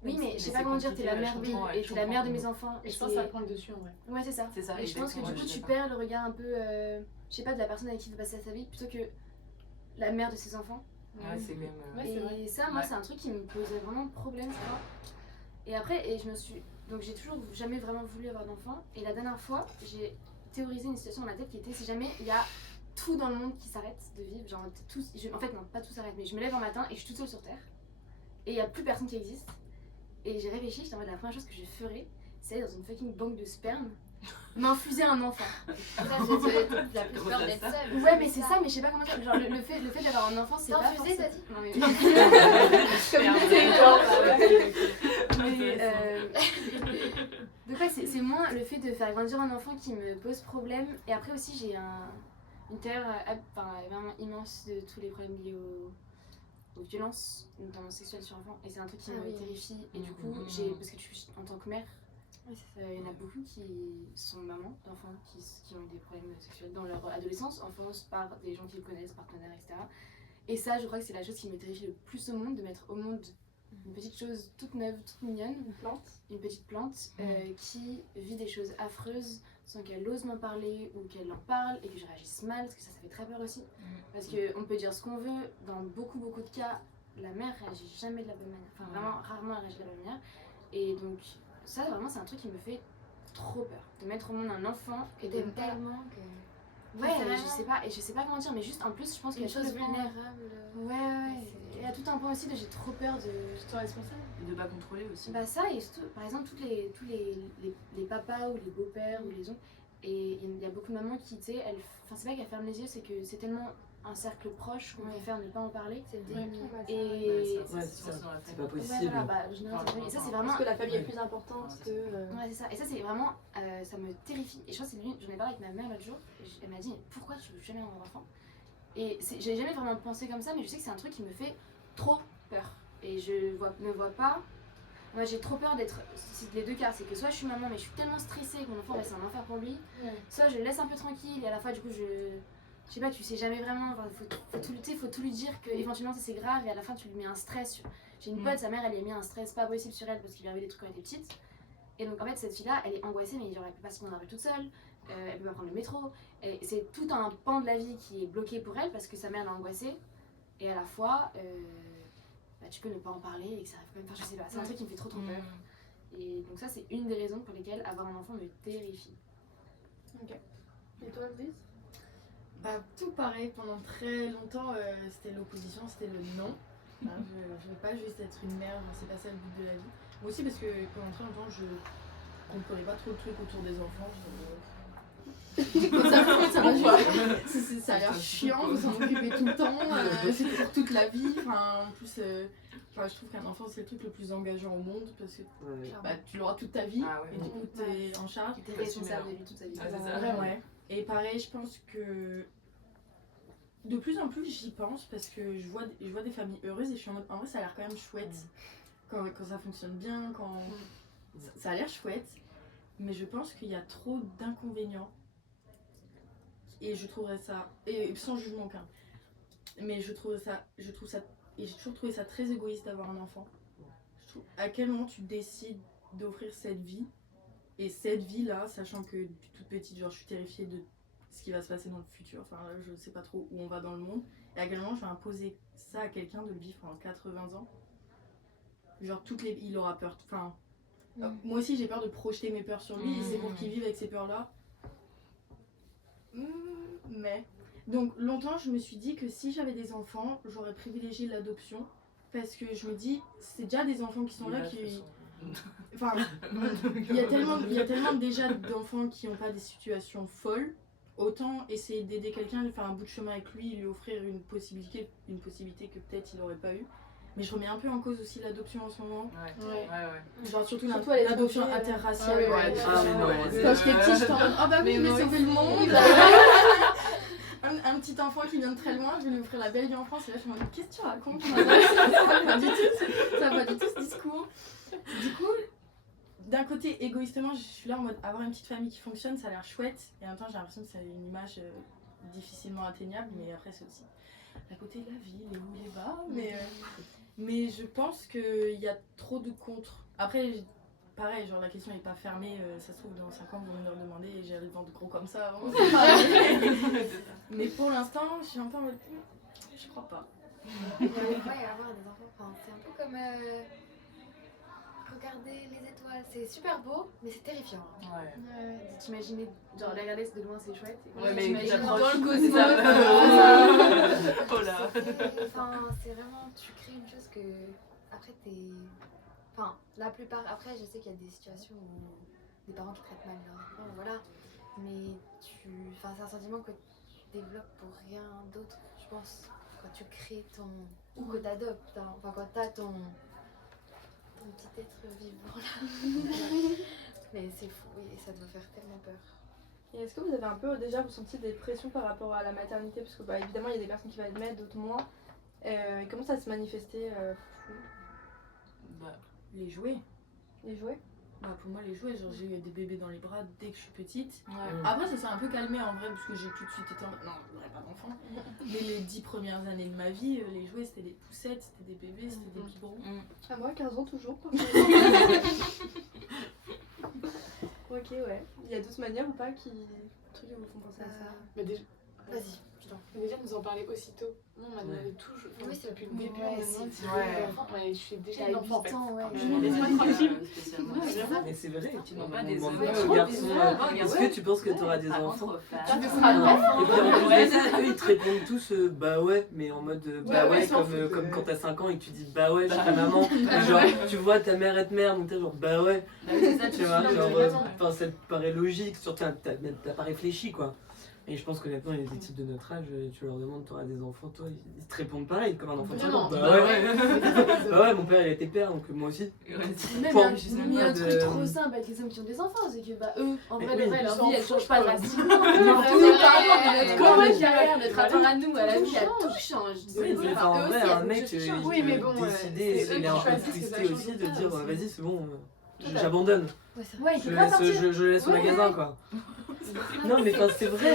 Oui, mais je sais pas comment dire, t'es la mère, compliqué, ouais, et je t'es la mère de comprends. mes enfants. Et je pense que ça prend le dessus en vrai. Ouais, c'est ça. C'est ça, Et je pense que exactement, du coup, je suis tu d'accord. perds le regard un peu, je sais pas, de la personne avec qui tu veux passer sa vie plutôt que la mère de ses enfants. Ouais, c'est quand même. Ouais, c'est vrai. Et ça, moi, Ouais. c'est un truc qui me posait vraiment problème, je crois. Et après, donc j'ai toujours jamais vraiment voulu avoir d'enfant. Et la dernière fois, j'ai théorisé une situation dans ma tête qui était si jamais il y a tout dans le monde qui s'arrête de vivre, genre en fait non, pas tout s'arrête, mais je me lève un matin et je suis toute seule sur Terre. Et il y a plus personne qui existe. Et j'ai réfléchi, j'étais en mode la première chose que je ferais, c'est aller dans une fucking banque de sperme, m'infuser un enfant. Ça, j'ai plus peur d'être seule. Ouais, mais c'est ça, mais je sais pas comment dire. Genre, le fait d'avoir un enfant, c'est pas. T'infuser, forcément- t'as dit Non, mais. Donc, ouais, c'est moins le fait de faire grandir un enfant qui me pose problème. Et après aussi, j'ai une terreur vraiment immense de tous les problèmes liés aux violences, notamment sexuelles sur enfants. Et c'est un truc qui Ah me oui. terrifie. Et du coup, parce que en tant que mère, il y en a beaucoup qui sont mamans d'enfants qui ont eu des problèmes sexuels dans leur adolescence, enfance, par des gens qu'ils connaissent, partenaires, etc. Et ça, je crois que c'est la chose qui me terrifie le plus au monde, de mettre au monde une petite chose toute neuve, toute mignonne, une petite plante qui vit des choses affreuses sans qu'elle ose m'en parler ou qu'elle en parle et que je réagisse mal, parce que ça fait très peur aussi. Parce qu'on peut dire ce qu'on veut, dans beaucoup de cas, la mère réagit jamais de la bonne manière. Enfin, vraiment, rarement elle réagit de la bonne manière. Et donc, ça, vraiment, c'est un truc qui me fait trop peur. De mettre au monde un enfant Et et de t'aimes pas... tellement que. Ouais, c'est je vraiment sais pas comment dire, mais juste en plus, je pense qu'il y une a tout chose le point... vulnérable. Ouais. C'est- Et il y a tout un point aussi de j'ai trop peur de... Je te responsable. Et de pas contrôler aussi. Bah ça, et surtout, par exemple, tous les papas ou les beaux-pères ou les oncles, et il y a beaucoup de mamans qui, tu sais, enfin c'est pas qu'elles ferment les yeux, c'est que c'est tellement un cercle proche qu'on préfère ne pas en parler. C'est le Ouais. déni. Et... C'est pas Ouais, possible. voilà, bah, je n'ai entendu. Et ça, c'est vraiment... Parce que la famille est plus importante que. Ouais, c'est ça. Et ça, c'est vraiment... ça me terrifie. Et je pense que j'en ai parlé avec ma mère l'autre jour. Elle m'a dit, mais pourquoi tu veux jamais avoir d'enfant? Et j'ai jamais vraiment pensé comme ça, mais je sais que c'est un truc qui me fait trop peur. Et je me vois pas... Moi, j'ai trop peur d'être... C'est les deux cas. C'est que soit je suis maman, mais je suis tellement stressée que mon enfant, c'est un enfer pour lui. Soit je le laisse un peu tranquille et à la fois, du coup, je sais pas, tu sais jamais vraiment, enfin, faut tout lui dire que éventuellement c'est grave et à la fin tu lui mets un stress. J'ai une pote, sa mère elle lui a mis un stress pas possible sur elle parce qu'il lui avait des trucs quand elle était petite. Et donc en fait cette fille là elle est angoissée, mais genre elle peut pas se prendre la rue toute seule, elle peut pas prendre le métro. Et c'est tout un pan de la vie qui est bloqué pour elle parce que sa mère l'a angoissée. Et à la fois, bah, tu peux ne pas en parler et que ça arrive quand même, enfin je sais pas, c'est un truc qui me fait trop peur. Et donc ça c'est une des raisons pour lesquelles avoir un enfant me terrifie. Et toi, Brice? Bah, tout pareil, pendant très longtemps, c'était l'opposition, c'était le non. Hein, je veux pas juste être une mère, c'est pas ça le but de la vie. Moi aussi, parce que pendant très longtemps, je comprenais pas trop le truc autour des enfants. Ça a l'air chiant, vous en occupez tout le temps, c'est pour toute la vie. Enfin, en plus, je trouve qu'un enfant, c'est le truc le plus engageant au monde parce que bah, tu l'auras toute ta vie Ah ouais. et du coup, t'es en charge. T'es responsable de lui toute sa vie. Ah, c'est ça. Ouais. Et pareil, je pense que de plus en plus j'y pense parce que je vois des familles heureuses et je suis en mode, en vrai ça a l'air quand même chouette quand ça fonctionne bien, quand ça a l'air chouette, mais je pense qu'il y a trop d'inconvénients et je trouverais ça, et sans jugement aucun, mais je trouve ça, et j'ai toujours trouvé ça très égoïste d'avoir un enfant. Je trouve, à quel moment tu décides d'offrir cette vie? Et cette vie-là, sachant que depuis toute petite, genre, je suis terrifiée de ce qui va se passer dans le futur. Enfin, là, je sais pas trop où on va dans le monde. Et à quel moment je vais imposer ça à quelqu'un de le vivre pendant 80 ans. Genre, il aura peur. Enfin, moi aussi, j'ai peur de projeter mes peurs sur lui. Et c'est pour qu'il vive avec ces peurs-là. Mais. Donc, longtemps, je me suis dit que si j'avais des enfants, j'aurais privilégié l'adoption. Parce que je me dis, c'est déjà des enfants qui sont là qui. Enfin, il y a tellement déjà d'enfants qui n'ont pas des situations folles. Autant essayer d'aider quelqu'un, de faire un bout de chemin avec lui, lui offrir une possibilité que peut-être il n'aurait pas eu. Mais je remets un peu en cause aussi l'adoption en ce moment. Genre surtout l'adoption interraciale. Quand j'étais petite, j'étais en mode oh bah oui, je vais sauver le monde. Un petit enfant qui vient de très loin, je vais lui offrir la belle vie en France. Et là, je me dis qu'est-ce que tu racontes? Ça va pas du tout ce discours. Du coup, d'un côté, égoïstement, je suis là en mode avoir une petite famille qui fonctionne, ça a l'air chouette. Et en même temps, j'ai l'impression que c'est une image difficilement atteignable. Mais après, c'est aussi à côté de la vie, les hauts, les bas. Mais je pense qu'il y a trop de contre. Après, pareil, genre la question n'est pas fermée. Ça se trouve, dans 5 ans, vous allez me le demander et j'arrive vendre gros comme ça. Mais pour l'instant, je suis un peu en mode je crois pas. Il va y avoir des enfants. Enfin, c'est un peu comme. Regarder les étoiles, c'est super beau, mais c'est terrifiant. T'imaginer, genre les regarder de loin c'est chouette. Ouais, mais t'imagines dans le cosmos. Oh là. Enfin, c'est vraiment, tu crées une chose que après t'es. Enfin, la plupart. Après, je sais qu'il y a des situations où des parents qui traitent mal leurs enfants, voilà. Mais enfin, c'est un sentiment que tu développes pour rien d'autre, je pense. Quand tu crées ton. Ou que t'adoptes, hein. Enfin, quand t'as ton petit être vivant là. Mais c'est fou, oui, ça doit faire tellement peur. Et est-ce que vous avez un peu déjà ressenti des pressions par rapport à la maternité? Parce que évidemment il y a des personnes qui vont admettre, d'autres moins. Et comment ça se manifestait Les jouets. Les jouets? Pour moi, les jouets, genre j'ai eu des bébés dans les bras dès que je suis petite. Après, ça s'est un peu calmé en vrai, parce que j'ai tout de suite été en mode non, je n'aurai pas d'enfant. Mais les 10 premières années de ma vie, les jouets c'était des poussettes, c'était des bébés, c'était des biberons. À moi, 15 ans toujours. Ok, ouais. Il y a d'autres manières ou pas qui vous font penser à ça? Mais déjà, Vas-y. déjà nous en parler aussitôt. Non, on m'a demandé toujours. Oui, c'est depuis le début. ouais, on me demande si j'ai des enfants. Ouais, je suis déjà une enfant en fait. Mais c'est vrai, Tu n'as pas on des demande hommes. pas aux garçons, est-ce que tu penses que tu auras des enfants? Tu ne seras pas. Et puis en plus de ça, eux ils te répondent tous bah ouais, mais en mode bah ouais, comme quand t'as 5 ans et que tu dis bah ouais, je serai maman. Et genre tu vois ta mère être mère, donc t'es genre bah ouais. Tu vois, genre, ça te paraît logique, surtout t'as pas réfléchi quoi. Et je pense qu'honnêtement, il y a des types de notre âge, tu leur demandes, t'auras des enfants, toi, ils te répondent pareil, comme un enfant de 5 ans. Bah ouais, mon père il était père, donc moi aussi. Même il y a un truc trop simple avec les hommes qui ont des enfants, c'est que eux, en vrai de vrai, leur vie elle change pas drastiquement. Comment notre carrière, notre rapport à nous, à la vie, tout change. Mais en vrai, un mec, oui, mais bon, décidé, il est un peu twisté aussi de dire vas-y, c'est bon, j'abandonne. Ouais, il peut pas partir. Je laisse le magasin quoi. Non mais enfin c'est vrai.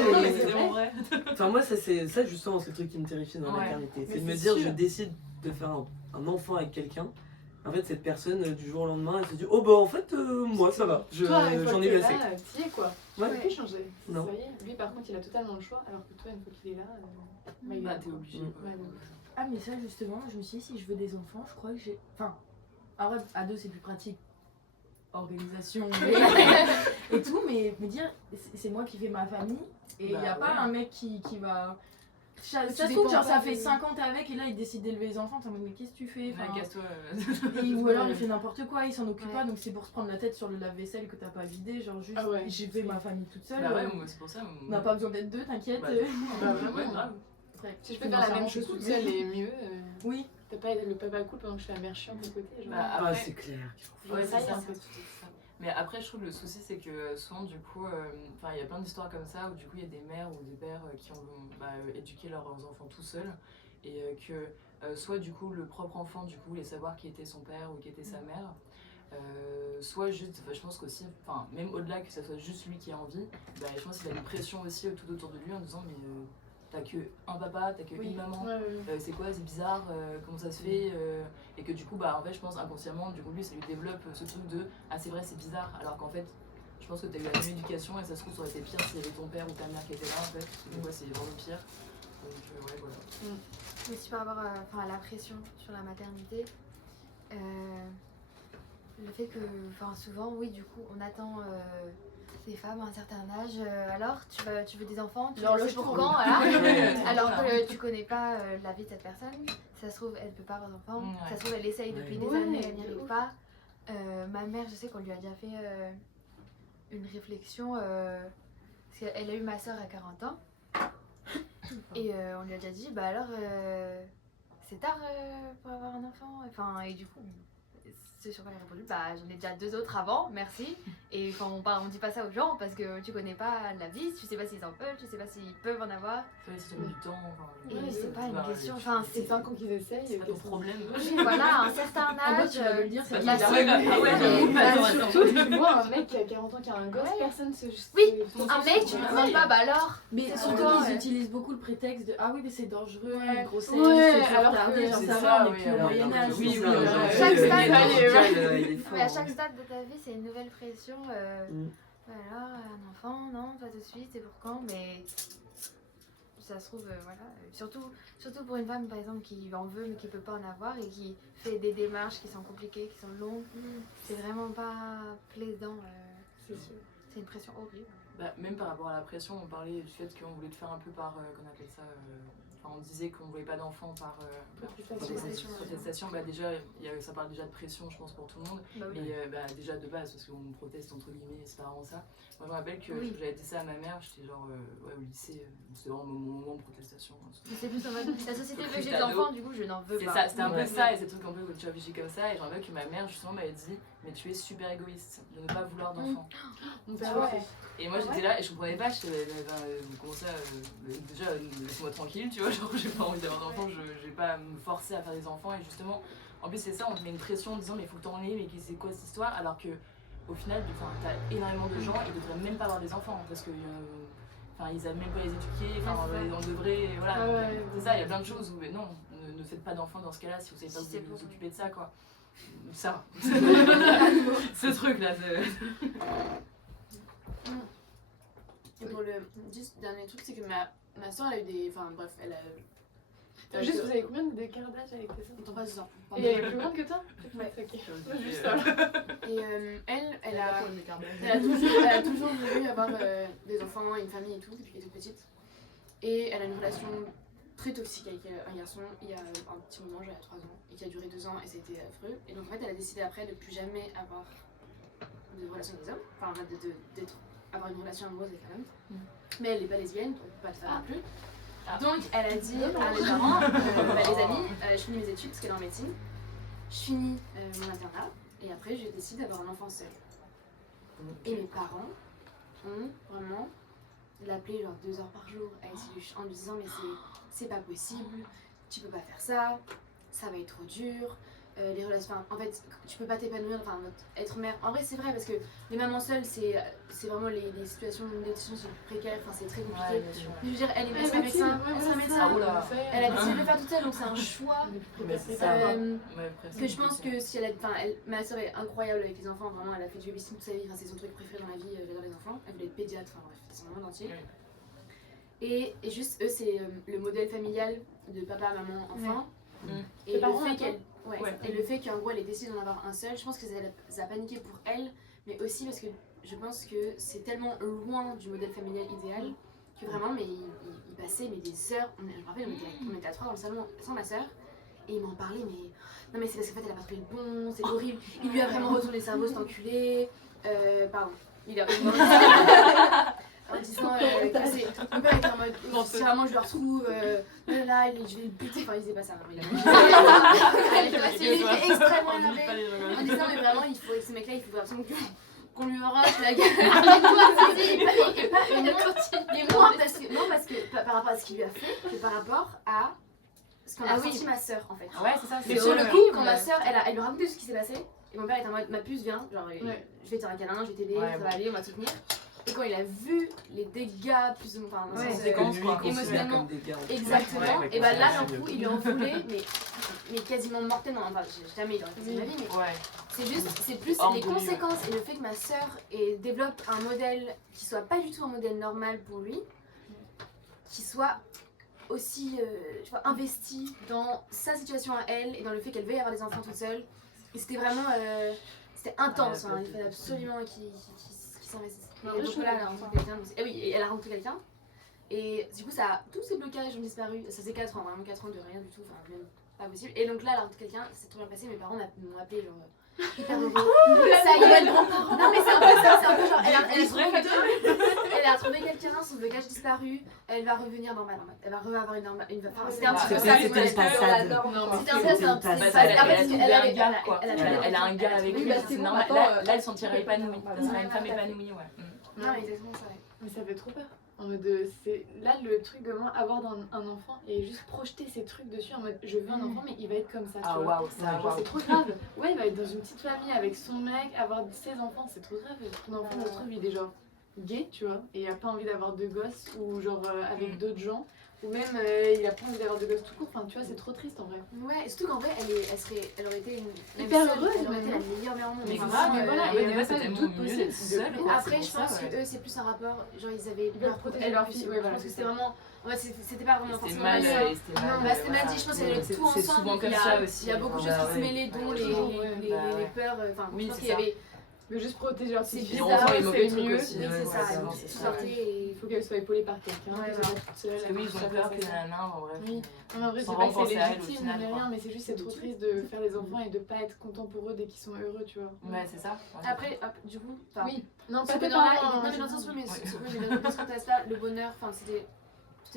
Enfin moi ça justement c'est le truc qui me terrifie dans la maternité. C'est de me dire je décide de faire un enfant avec quelqu'un. En fait cette personne du jour au lendemain elle se dit oh bah en fait moi ça va. J'en ai eu assez. Tu es quoi. Ouais. Tu peux changer. Non. Ça y est. Lui par contre il a totalement le choix alors que toi une fois qu'il est là, T'es obligé. Ah mais ça justement, je me suis dit si je veux des enfants, je crois que j'ai... Enfin, en vrai à deux c'est plus pratique. Organisation et tout, mais me dire c'est moi qui fais ma famille et il n'y a pas un mec qui va... Ça se trouve genre ça fait 5 ans t'es avec et là il décide d'élever les enfants, t'es en mode mais qu'est-ce que tu fais? Casse-toi. Ou alors il fait n'importe quoi, il s'en occupe pas, donc c'est pour se prendre la tête sur le lave-vaisselle que t'as pas vidé, genre juste j'ai fait ma famille toute seule. Bah ouais, moi c'est pour ça. On n'a pas besoin d'être deux, t'inquiète. Bah vraiment, grave. Si je peux faire la même chose toute seule et mieux. Oui. T'as pas le papa cool pendant que je fais la mère chiante de côté. Genre. Après, c'est clair. Ouais, c'est ça. Mais après, je trouve le souci, c'est que souvent, du coup, il y a plein d'histoires comme ça où du coup, il y a des mères ou des pères qui ont éduqué leurs enfants tout seuls et que soit du coup, le propre enfant, du coup, voulait savoir qui était son père ou qui était sa mère. Soit juste, je pense qu'aussi, même au-delà que ça soit juste lui qui a envie, je pense qu'il a une pression aussi tout autour de lui en disant mais t'as que un papa, t'as que une maman, c'est quoi, c'est bizarre, comment ça se fait, et que du coup, en fait, je pense inconsciemment, du coup, lui, ça lui développe ce truc de ah, c'est vrai, c'est bizarre, alors qu'en fait, Je pense que t'as eu la même éducation et ça se trouve ça aurait été pire s'il y avait ton père ou ta mère qui était là en fait. Parce que des fois c'est vraiment pire. Donc ouais voilà. Mais aussi par rapport à la pression sur la maternité, le fait que, souvent, oui, du coup, on attend des femmes à un certain âge. Alors, tu veux des enfants, tu le sais pour quand, voilà. Alors que tu connais pas la vie de cette personne. Ça se trouve, elle peut pas avoir d'enfants. Ça se trouve, elle essaye depuis des années, elle n'y arrive pas. Ma mère, je sais qu'on lui a déjà fait une réflexion. Parce qu'elle a eu ma soeur à 40 ans. Et on lui a déjà dit, bah alors, c'est tard pour avoir un enfant. Enfin, et du coup, c'est sur quoi elle a répondu, bah j'en ai déjà 2 autres avant, merci. Et on dit pas ça aux gens parce que tu connais pas la vie, tu sais pas s'ils en peuvent, tu sais pas s'ils peuvent en avoir. Ouais, si tu as du temps. Et c'est pas une question, c'est 5 ans qu'ils essayent. C'est pas ton problème. voilà, un certain âge. Tu vas me le dire, c'est la bizarre. Surtout, tu vois un mec qui a 40 ans qui a un gosse, personne se. Oui, un mec, tu me demandes pas, bah alors. Mais C'est surtout, souvent, ils utilisent beaucoup le prétexte de ah oui, mais c'est dangereux, Ouais. une grossesse, Ouais, c'est toujours alors tardé, que genre c'est ça ça, va, on est oui, plus au alors Moyen-Âge. Oui, c'est oui, ça. Chaque le stade, médical, il est fort, Mais à hein. chaque stade de ta vie, c'est une nouvelle pression. Alors, un enfant, non, pas tout de suite, c'est pour quand, mais ça se trouve, voilà. Surtout pour une femme, par exemple, qui en veut mais qui peut pas en avoir et qui fait des démarches qui sont compliquées, qui sont longues, c'est vraiment pas plaisant. C'est sûr. C'est une pression horrible. Bah, même par rapport à la pression, on parlait du fait qu'on voulait te faire un peu par, qu'on appelle ça, on disait qu'on voulait pas d'enfants par Protestation. protestation. Bah déjà, ça parle déjà de pression, je pense, pour tout le monde. Bah oui. Mais déjà de base, parce qu'on proteste entre guillemets, c'est pas vraiment ça. Moi, je me rappelle que j'avais dit ça à ma mère, j'étais genre au lycée, c'était vraiment mon moment de protestation. Mais c'est plus en mode, la société veut que j'ai des enfants, du coup je n'en veux C'est pas. ça, c'était un peu ça, et c'est le truc un peu où tu réfléchis comme ça. Et je me rappelle que ma mère, justement, m'avait dit, mais tu es super égoïste de ne pas vouloir d'enfants. Et moi j'étais là et je comprenais pas, j'étais comment ça, déjà laisse-moi tranquille, tu vois, genre j'ai pas envie d'avoir d'enfants, je vais pas me forcer à faire des enfants. Et justement, en plus c'est ça, on te met une pression en disant mais il faut que t'en aies, mais c'est quoi cette histoire, alors que au final t'as énormément de gens, ils devraient même pas avoir des enfants parce que ils savent même pas les éduquer, on devrait, voilà, c'est ça, il y a plein de choses où non, ne faites pas d'enfants dans ce cas-là si vous savez pas vous occuper de ça, quoi. Ça, ce truc là. Et pour le juste dernier truc, c'est que ma soeur, elle a eu des. Enfin bref, elle a. Juste, vous avez combien d'écart d'âge avec tes soeurs? Ils t'ont pas 2 ans. Et elle est plus grande que toi? Ouais. Ok. Juste ça. Et elle a toujours voulu avoir des enfants et une famille et tout, depuis qu'elle était petite. Et elle a une relation très toxique avec un garçon il y a un petit moment, j'avais 3 ans, et qui a duré 2 ans et c'était affreux. Et donc en fait, elle a décidé après de plus jamais avoir de relation avec des hommes, enfin avoir une relation amoureuse avec un homme. Mais elle n'est pas lesbienne, donc pas de femme non plus. Donc elle a dit à mes parents, les amis, je finis mes études parce qu'elle est en médecine, je finis mon internat et après je décide d'avoir un enfant seul. Et mes parents ont vraiment l'appelé genre 2 heures par jour en lui disant mais c'est pas possible, tu peux pas faire ça, ça va être trop dur. Les relations, en fait, tu peux pas t'épanouir, être mère. En vrai, c'est vrai parce que les mamans seules, c'est vraiment les situations précaires, c'est très compliqué. Ouais, bien sûr. Je veux dire, elle est médecin, elle a décidé de le faire toute seule, donc c'est un choix. Mais c'est ça. Que je pense que si ma soeur est incroyable avec les enfants, vraiment, elle a fait du babysitting toute sa vie, c'est son truc préféré dans la vie, j'adore les enfants. Elle voulait être pédiatre, bref, c'est son monde entier. Et juste, eux, c'est le modèle familial de papa, maman, enfant. Et le fait qu'en gros elle ait décidé d'en avoir un seul, je pense que ça a paniqué pour elle, mais aussi parce que je pense que c'est tellement loin du modèle familial idéal que vraiment il passait des heures, je me rappelle on était à 3 dans le salon sans ma soeur et il m'en parlait mais non mais c'est parce qu'en fait elle a pas trouvé le bon, c'est horrible, il lui a vraiment retourné le cerveau cet enculé, pardon, il a en disant que mon père était en mode si vraiment je le retrouve je vais le buter, enfin il disait pas ça il était extrêmement énervé en disant mais vraiment ce mec là il faut absolument qu'on lui arrache la gueule et moi parce que par rapport à ce qu'il lui a fait que par rapport à ce qu'on a ressenti ma soeur en fait. Ouais c'est ça. Mais sur le coup quand ma soeur elle lui racontait ce qui s'est passé et mon père était en mode ma puce viens, genre je vais te faire un câlin, je vais t'aider, ça va aller, on va te soutenir. Et quand il a vu les dégâts plus ou moins émotionnellement, exactement, et bah là d'un coup il lui en voulait mais mais quasiment mortel, non, enfin, jamais il aurait fait ça de ma vie, mais Ouais. c'est plus Hors les de lui, conséquences et le fait que ma sœur développe un modèle qui soit pas du tout un modèle normal pour lui, qui soit aussi tu vois, investi dans sa situation à elle et dans le fait qu'elle veuille avoir des enfants toute seule. Et c'était vraiment c'était intense, hein, il fallait absolument qu'il s'investisse. Ouais, Et je donc suis là, elle a d'accord. rencontré quelqu'un, et oui, et elle a rencontré quelqu'un. Et du coup, tous ces blocages ont disparu. Ça faisait 4 ans, vraiment 4 ans de rien du tout, enfin même pas possible. Et donc là, elle a rencontré quelqu'un, c'est trop bien passé, mes parents m'ont appelé genre hyper heureux. Ça y est, non mais c'est un peu ça, c'est un peu genre, elle a retrouvé quelqu'un, son blocage disparu, elle va revenir normale. Elle va avoir une normale. C'était un petit peu ça. C'était une passade. C'était un peu ça, un petit peu ça. Elle a un gars avec Oui, lui, bah, c'est c'est bon, normal. maintenant, Là, elle s'en tirait épanouie. Ça serait une femme épanouie, ouais. Non, exactement ça. Mais ça fait trop peur. En mode, c'est là le truc de moi, avoir un enfant et juste projeter ces trucs dessus en mode, je veux un enfant, mais il va être comme ça. Ah tu vois. waouh, ça, Genre, waouh. c'est trop grave. Ouais, il va être dans une petite famille avec son mec, avoir ses enfants, c'est trop grave. Ton enfant, ça se trouve, il est genre gay, tu vois, et il a pas envie d'avoir de gosses ou genre avec d'autres gens. Ou même il a pas envie d'avoir de gosses tout court, enfin tu vois, c'est trop triste en vrai. Ouais, et surtout qu'en vrai, elle aurait été Hyper seule, heureuse, elle aurait été la même. meilleure mère au monde. Mais Enfin, grave, vraiment, voilà, ouais, et des même fois, pas c'est de tellement doute mieux possible d'être de seule. plus. quoi, Après, c'est je pour pense ça, que ouais. eux, c'est plus un rapport, genre ils avaient Ils peur veulent protéger protéger leur leur fille. fille, ouais, Je voilà, pense que c'est c'était ça. vraiment. En fait, c'était pas vraiment C'était forcément mal, mal. c'était mal. Bah, c'était mal dit, je pense qu'il y avait C'est tout ensemble. souvent il comme y a- ça aussi. Il y a beaucoup de choses qui se mêlaient, dont les ouais. peurs. Enfin, Oui, je pense c'est qu'il y ça. avait. Mais juste protéger leur C'est petite Et fille, on bizarre, ressent les c'est mauvais trucs mieux. aussi. Oui, ouais, c'est ça. ouais, Donc, c'est tout ça. sortait et. Il faut qu'elle soit épaulée par quelqu'un, Ouais, qu'elle voilà. soit pas toute seule. Parce que oui, ils ont peur que nanana, en vrai. Oui. Non, mais en vrai, Sans c'est pas vraiment que c'est penser à elle, au légitime final, ni quoi. rien, mais c'est juste c'est trop triste de faire des enfants et de pas être content pour eux dès qu'ils sont heureux, tu vois. Ouais, c'est ça. Ouais. Après, du coup, enfin, Oui, non, ce pas tes bonheur-là, parents, non mais dans le sens où, mais ce contexte-là, le bonheur, enfin, c'était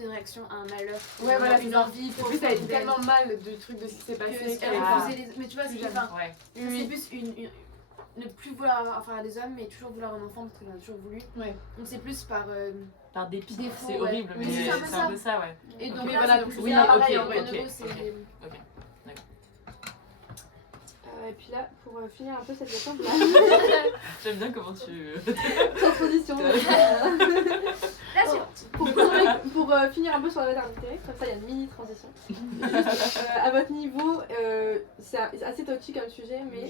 une réaction à un malheur. Ouais, voilà, c'est une ça. envie. En plus, elle a été tellement mal du truc de ce qui s'est passé. Elle qu'elle est refusait les. Mais tu vois, plus c'est jeune. enfin, Ouais. c'est plus ne plus vouloir avoir affaire à des hommes, mais toujours vouloir un enfant parce qu'elle en a toujours voulu. Ouais. Donc c'est plus par. Par dépit. Défaut, C'est ouais. horrible, Mais mais c'est un peu c'est un peu ça, ouais. Et donc Ok, là, voilà, c'est donc plus oui, ça, ok, pareil, en ok, Renault, ok. c'est. Et puis là, pour finir un peu cette leçon, là, J'aime bien comment tu. transposition. La suivante. Pour finir un peu sur la maternité, comme ça il y a une mini transition. Juste, à votre niveau, c'est assez touchy comme sujet, mais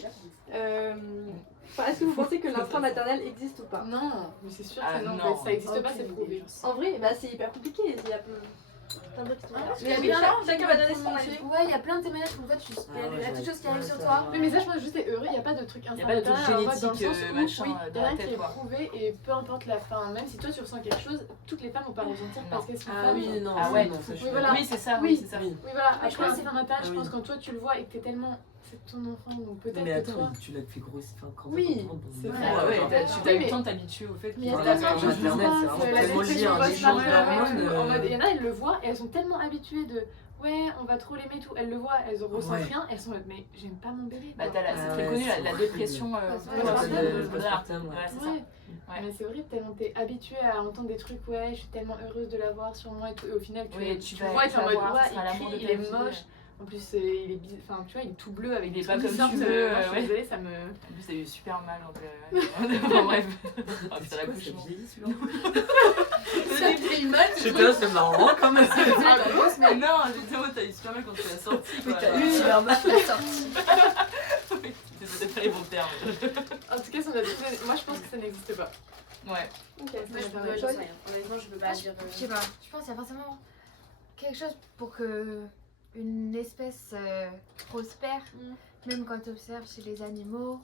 est-ce que vous pensez que l'instinct maternel existe ou pas? Non, mais c'est sûr Ah, que non, non. ça existe pas, c'est prouvé. En vrai, bah, c'est hyper compliqué. Il y a plein de questions. Ah, Mais oui, oui, alors, chacun va donner son avis. Ouais, il y a plein de témoignages où en fait, il y a quelque chose qui arrive sur toi. Oui, mais ça, je pense juste c'est heureux, il n'y a pas de truc Y a pas de truc instantané, en mode, dans le génétique, sens où, machin, oui, dans y a la rien tête, qui est quoi. prouvé et peu importe la fin, même si toi tu ressens quelque chose, toutes les femmes vont pas ressentir parce qu'elles sont Ah femmes. oui, non, Ah ouais, non, ça, je suis oui, voilà. d'accord. Oui, c'est ça, Oui. oui, c'est ça. Oui. Oui, voilà, Mais je après pense c'est un matin, je Ah pense oui. quand toi tu le vois et que t'es tellement. C'est ton enfant, donc peut-être Mais que toi. attends, tu l'as fait grossir, enfin, quand Oui, quand c'est on- vrai. Ah ouais, genre, t'as eu mais- le temps de t'habituer au fait Mais il y a Voilà, tellement de c'est choses qui se Internet, c'est passent, vraiment la tellement sélection lié à un postpartum, échange d'hormones, en mode, il y en a, elles le voient et elles sont tellement habituées de ouais, on va trop l'aimer, tout. Elles le voient, elles en ressentent Ouais. rien, elles sont en mode mais j'aime pas mon bébé. Bah, quoi. t'as Ah c'est très ouais, connu, c'est la horrible. dépression. Ouais, postpartum, ouais. Ouais, c'est ça. Ouais. Ouais. Mais c'est horrible tellement t'es habitué à entendre des trucs, ouais, je suis tellement heureuse de l'avoir sur moi et tout. Et au final, Oui, tu vas- vois, tu t'es en vas mode, voir, ouais, ce sera l'amour de il ta est vie. moche. En plus, il est enfin, tu vois, il est tout bleu avec Il des est pas trucs comme qui tu sortent, veux, moi, je suis ouais. désolée, ça me. En plus, t'as eu super mal quand Enfin, bref. Oh, C'est putain, quoi, l'accouchement. c'est vieilli, celui-là Ça te fait mal, Je sais pas, c'est marrant quand même. Mais non, justement, t'as eu super mal quand tu l'as sorti. Quoi. T'as eu super mal. Oui, c'est pas les bons termes. En tout cas, moi je pense que ça n'existe pas. Ouais. Ok, Moi, je peux pas, j'en sais rien. Honnêtement, je peux pas dire. Je sais pas, je pense qu'il y a forcément quelque chose pour que une espèce prospère, même quand tu observes chez les animaux,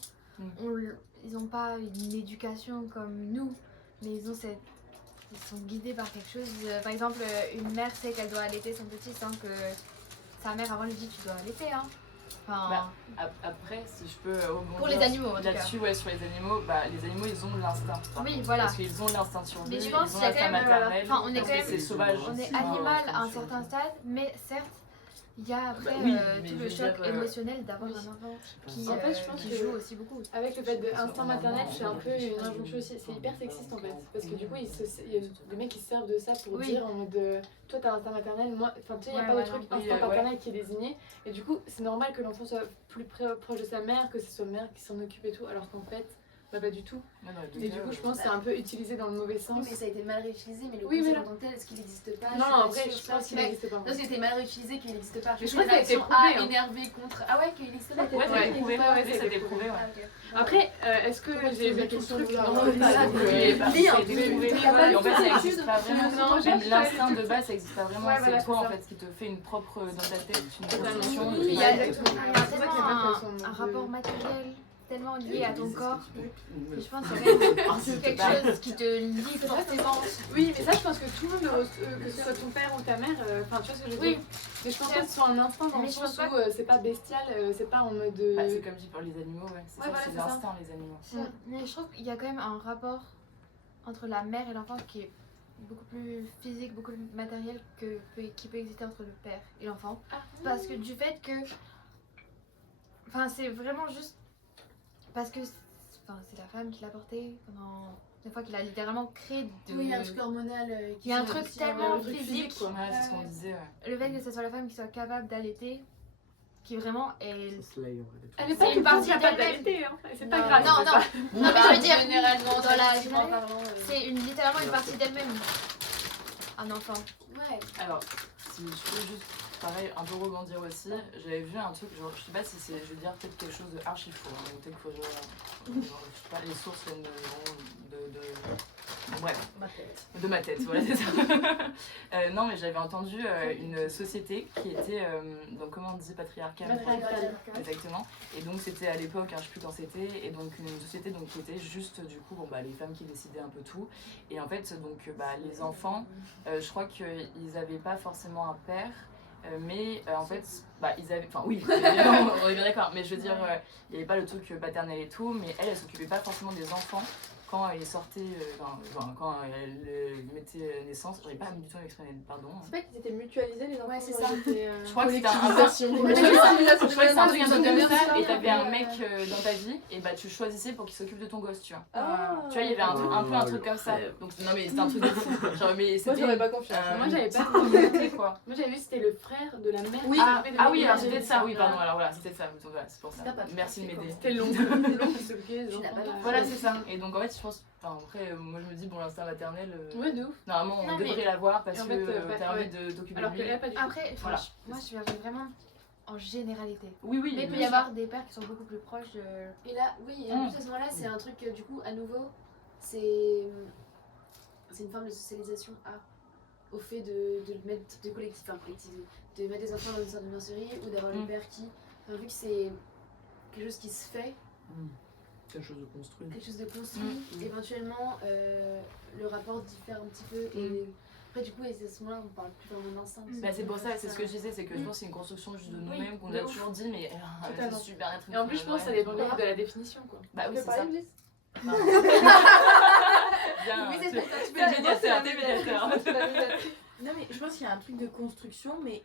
ils n'ont pas une éducation comme nous, mais ils sont guidés par quelque chose. Par exemple, une mère sait qu'elle doit allaiter son petit sans que sa mère avant lui dit tu dois allaiter. Hein. Enfin, Bah, après, si je peux rebondir pour les animaux, en tout cas. là-dessus, ouais, sur les animaux, les animaux, ils ont l'instinct. Oui, voilà. Parce qu'ils ont l'instinct sur Mais eux, je ils pense ont qu'il y a l'instinct quand même, maternel. enfin, on est parce quand que même- c'est sauvage. on est aussi, animal hein, à un sur- certain stade, mais certes, il y a après Bah oui, mais tout je le veux choc dire, émotionnel d'avoir oui. un enfant qui, En fait, je pense qui que- joue aussi beaucoup. Avec le fait de instinct Sur maternel, maman, c'est un peu on une réfléchit. injonction aussi. C'est hyper sexiste en fait. Parce que du coup, il y a des mecs qui se servent de ça pour Oui. dire en mode toi t'as l'instinct maternel, moi. Enfin, tu sais, il n'y a Ouais, pas ouais, de truc non. instinct Oui, ouais. paternel qui est désigné. Et du coup, c'est normal que l'enfant soit plus proche de sa mère, que ce soit mère qui s'en occupe et tout. Alors qu'en fait, Bah pas du tout. Ouais, dans les deux Et cas, du coup, je pense que c'est un peu utilisé dans le mauvais Oui, sens. mais ça a été mal réutilisé, mais le Oui, concept mais en tant que tel, est-ce qu'il n'existe pas? Non, après, suis je pas pense qu'il sûre. n'existe pas. Non, parce que c'était mal réutilisé, qu'il n'existe pas. Mais je crois que ça a été prouvé, A hein. énervé contre. Ah ouais, qu'il n'existe pas? Ouais, ça a été prouvé. Ouais, Oui, ça a été prouvé, ouais. Ah, ok. Après, est-ce que j'ai vu tout le truc? là, Non, ouais, pas ça, du tout. c'est- Bah, Lis ça a un été peu. prouvé. T'as pas Et en lu fait, ça l'étude? n'existe pas vraiment. Non, j'ai Même pas l'instinct de base, ça n'existe pas vraiment. Ouais, C'est voilà, toi c'est en ça. fait qui te fait une propre dans ta tête une Totalement. construction. Oui, Il y a, Ouais, il y a c'est ça qu'il y a tellement pas fait son un nom de- rapport matériel tellement lié à ton corps. Ouais. Et je pense qu'il y a quand même quelque chose qui te lie forcément. Oui, mais ça, je pense que tout le monde, que ce soit ton père ou ta mère, enfin, tu vois ce que je veux Oui. dire? Mais je pense pas que ce soit un instinct dans Mais le je pense sens pas où c'est pas bestial, c'est pas en mode. Bah, c'est comme dit pour les animaux, ouais. C'est Ouais, ça, voilà, c'est c'est ça. l'instinct, les animaux. Mais je trouve qu'il y a quand même un rapport entre la mère et l'enfant qui est beaucoup plus physique, beaucoup plus matériel qui peut exister entre le père et l'enfant. Parce que du fait que... Enfin, c'est vraiment juste... Parce que c'est la femme qui l'a porté pendant... Une fois qu'il a littéralement créé de... Oui, il y a un truc hormonal. Il y a un truc tellement physique. Ouais, c'est ce qu'on disait, ouais. Le fait que ce soit la femme qui soit capable d'allaiter, qui vraiment est... Ça se laye, en vrai. Elle est C'est pas une une partie partie capable d'elle-même. d'allaiter, hein. C'est pas Non, grave. Non, c'est non, pas- non, mais je veux dire, généralement, dans la statistiquement générale, parlant, c'est littéralement une partie d'elle-même. Un enfant. Ouais. Alors, si je peux juste, pareil, un peu rebondir aussi, j'avais vu un truc, genre, je sais pas si c'est, je veux dire, peut-être quelque chose de archi faux, hein, donc peut-être qu'il faut, genre, je sais pas, les sources viennent bref, de ma tête, voilà, c'est ça. Non, mais j'avais entendu une société qui était, donc comment on dit, patriarcale. Exactement. Et donc c'était à l'époque, hein, je sais plus quand c'était, et donc une société donc, qui était juste du coup bon, bah, les femmes qui décidaient un peu tout. Et en fait donc bah, les enfants, je crois qu'ils n'avaient pas forcément un père. Mais en fait, bah, ils avaient. Enfin, oui, évidemment, on est bien d'accord. Mais je veux dire, il n'y avait pas le truc paternel et tout. Mais elle s'occupait pas forcément des enfants quand elle sortait. Quand elle mettait naissance. J'arrive pas du tout à m'exprimer, pardon. C'est pas qu'ils étaient mutualisés les enfants. Ouais, c'est genre, ça. ils étaient, Je crois que c'était un collectivisation. je crois que c'est un truc un peu comme ça. ça. Et t'avais un mec dans ta vie. Et bah, tu choisissais pour qu'il s'occupe de ton gosse, tu vois. Ah. Tu vois, il y avait un peu un truc comme ça. Donc, non, mais c'était un truc de fou. Genre, mais Moi c'était. j'aurais pas confiance. Moi, j'avais pas. communauté, quoi. Moi, j'avais vu c'était le frère de la mère. Oui. Ah oui, alors c'était ça, oui, pardon, alors voilà, c'était ça, donc voilà, c'est pour ça. T'as pas Merci de m'aider. C'était long. Qui s'occupait des Tu n'as enfants. pas de- Voilà, c'est ça. Et donc en fait, je pense, enfin après, moi je me dis, bon, l'instinct maternel, Ouais, de ouf. normalement on Non, mais- devrait l'avoir parce Et en que fait, t'as envie ouais. de t'occuper de Alors que lui. là, pas du tout. Après, Voilà. moi je verrais vraiment en généralité. Oui, oui, Mais il peut y bien sûr. avoir des pères qui sont beaucoup plus proches de... Et là, oui, et en plus à ce moment-là, c'est un truc, du coup, à nouveau, c'est une forme de socialisation au fait de le mettre de collectiviser, de mettre des enfants dans une sorte de nurserie ou d'avoir le père qui, vu que c'est quelque chose qui se fait, Quelque chose de construit. quelque chose de construit, éventuellement le rapport diffère un petit peu et après du coup et à ce moment-là on parle plus vraiment d'instinct. Bah, c'est pour ça, c'est ce que je disais, c'est que je pense que c'est une construction juste de nous-mêmes qu'on a toujours dit, mais c'est Totalement. super être. Et en plus, je pense que ça dépend beaucoup de la définition, quoi. Bah oui, Tu c'est peux ça. parler, Bliss Bien, Oui, c'est tu- ça, tu t'es médiateur, t'es médiateur. Non, mais je pense qu'il y a un truc de construction, mais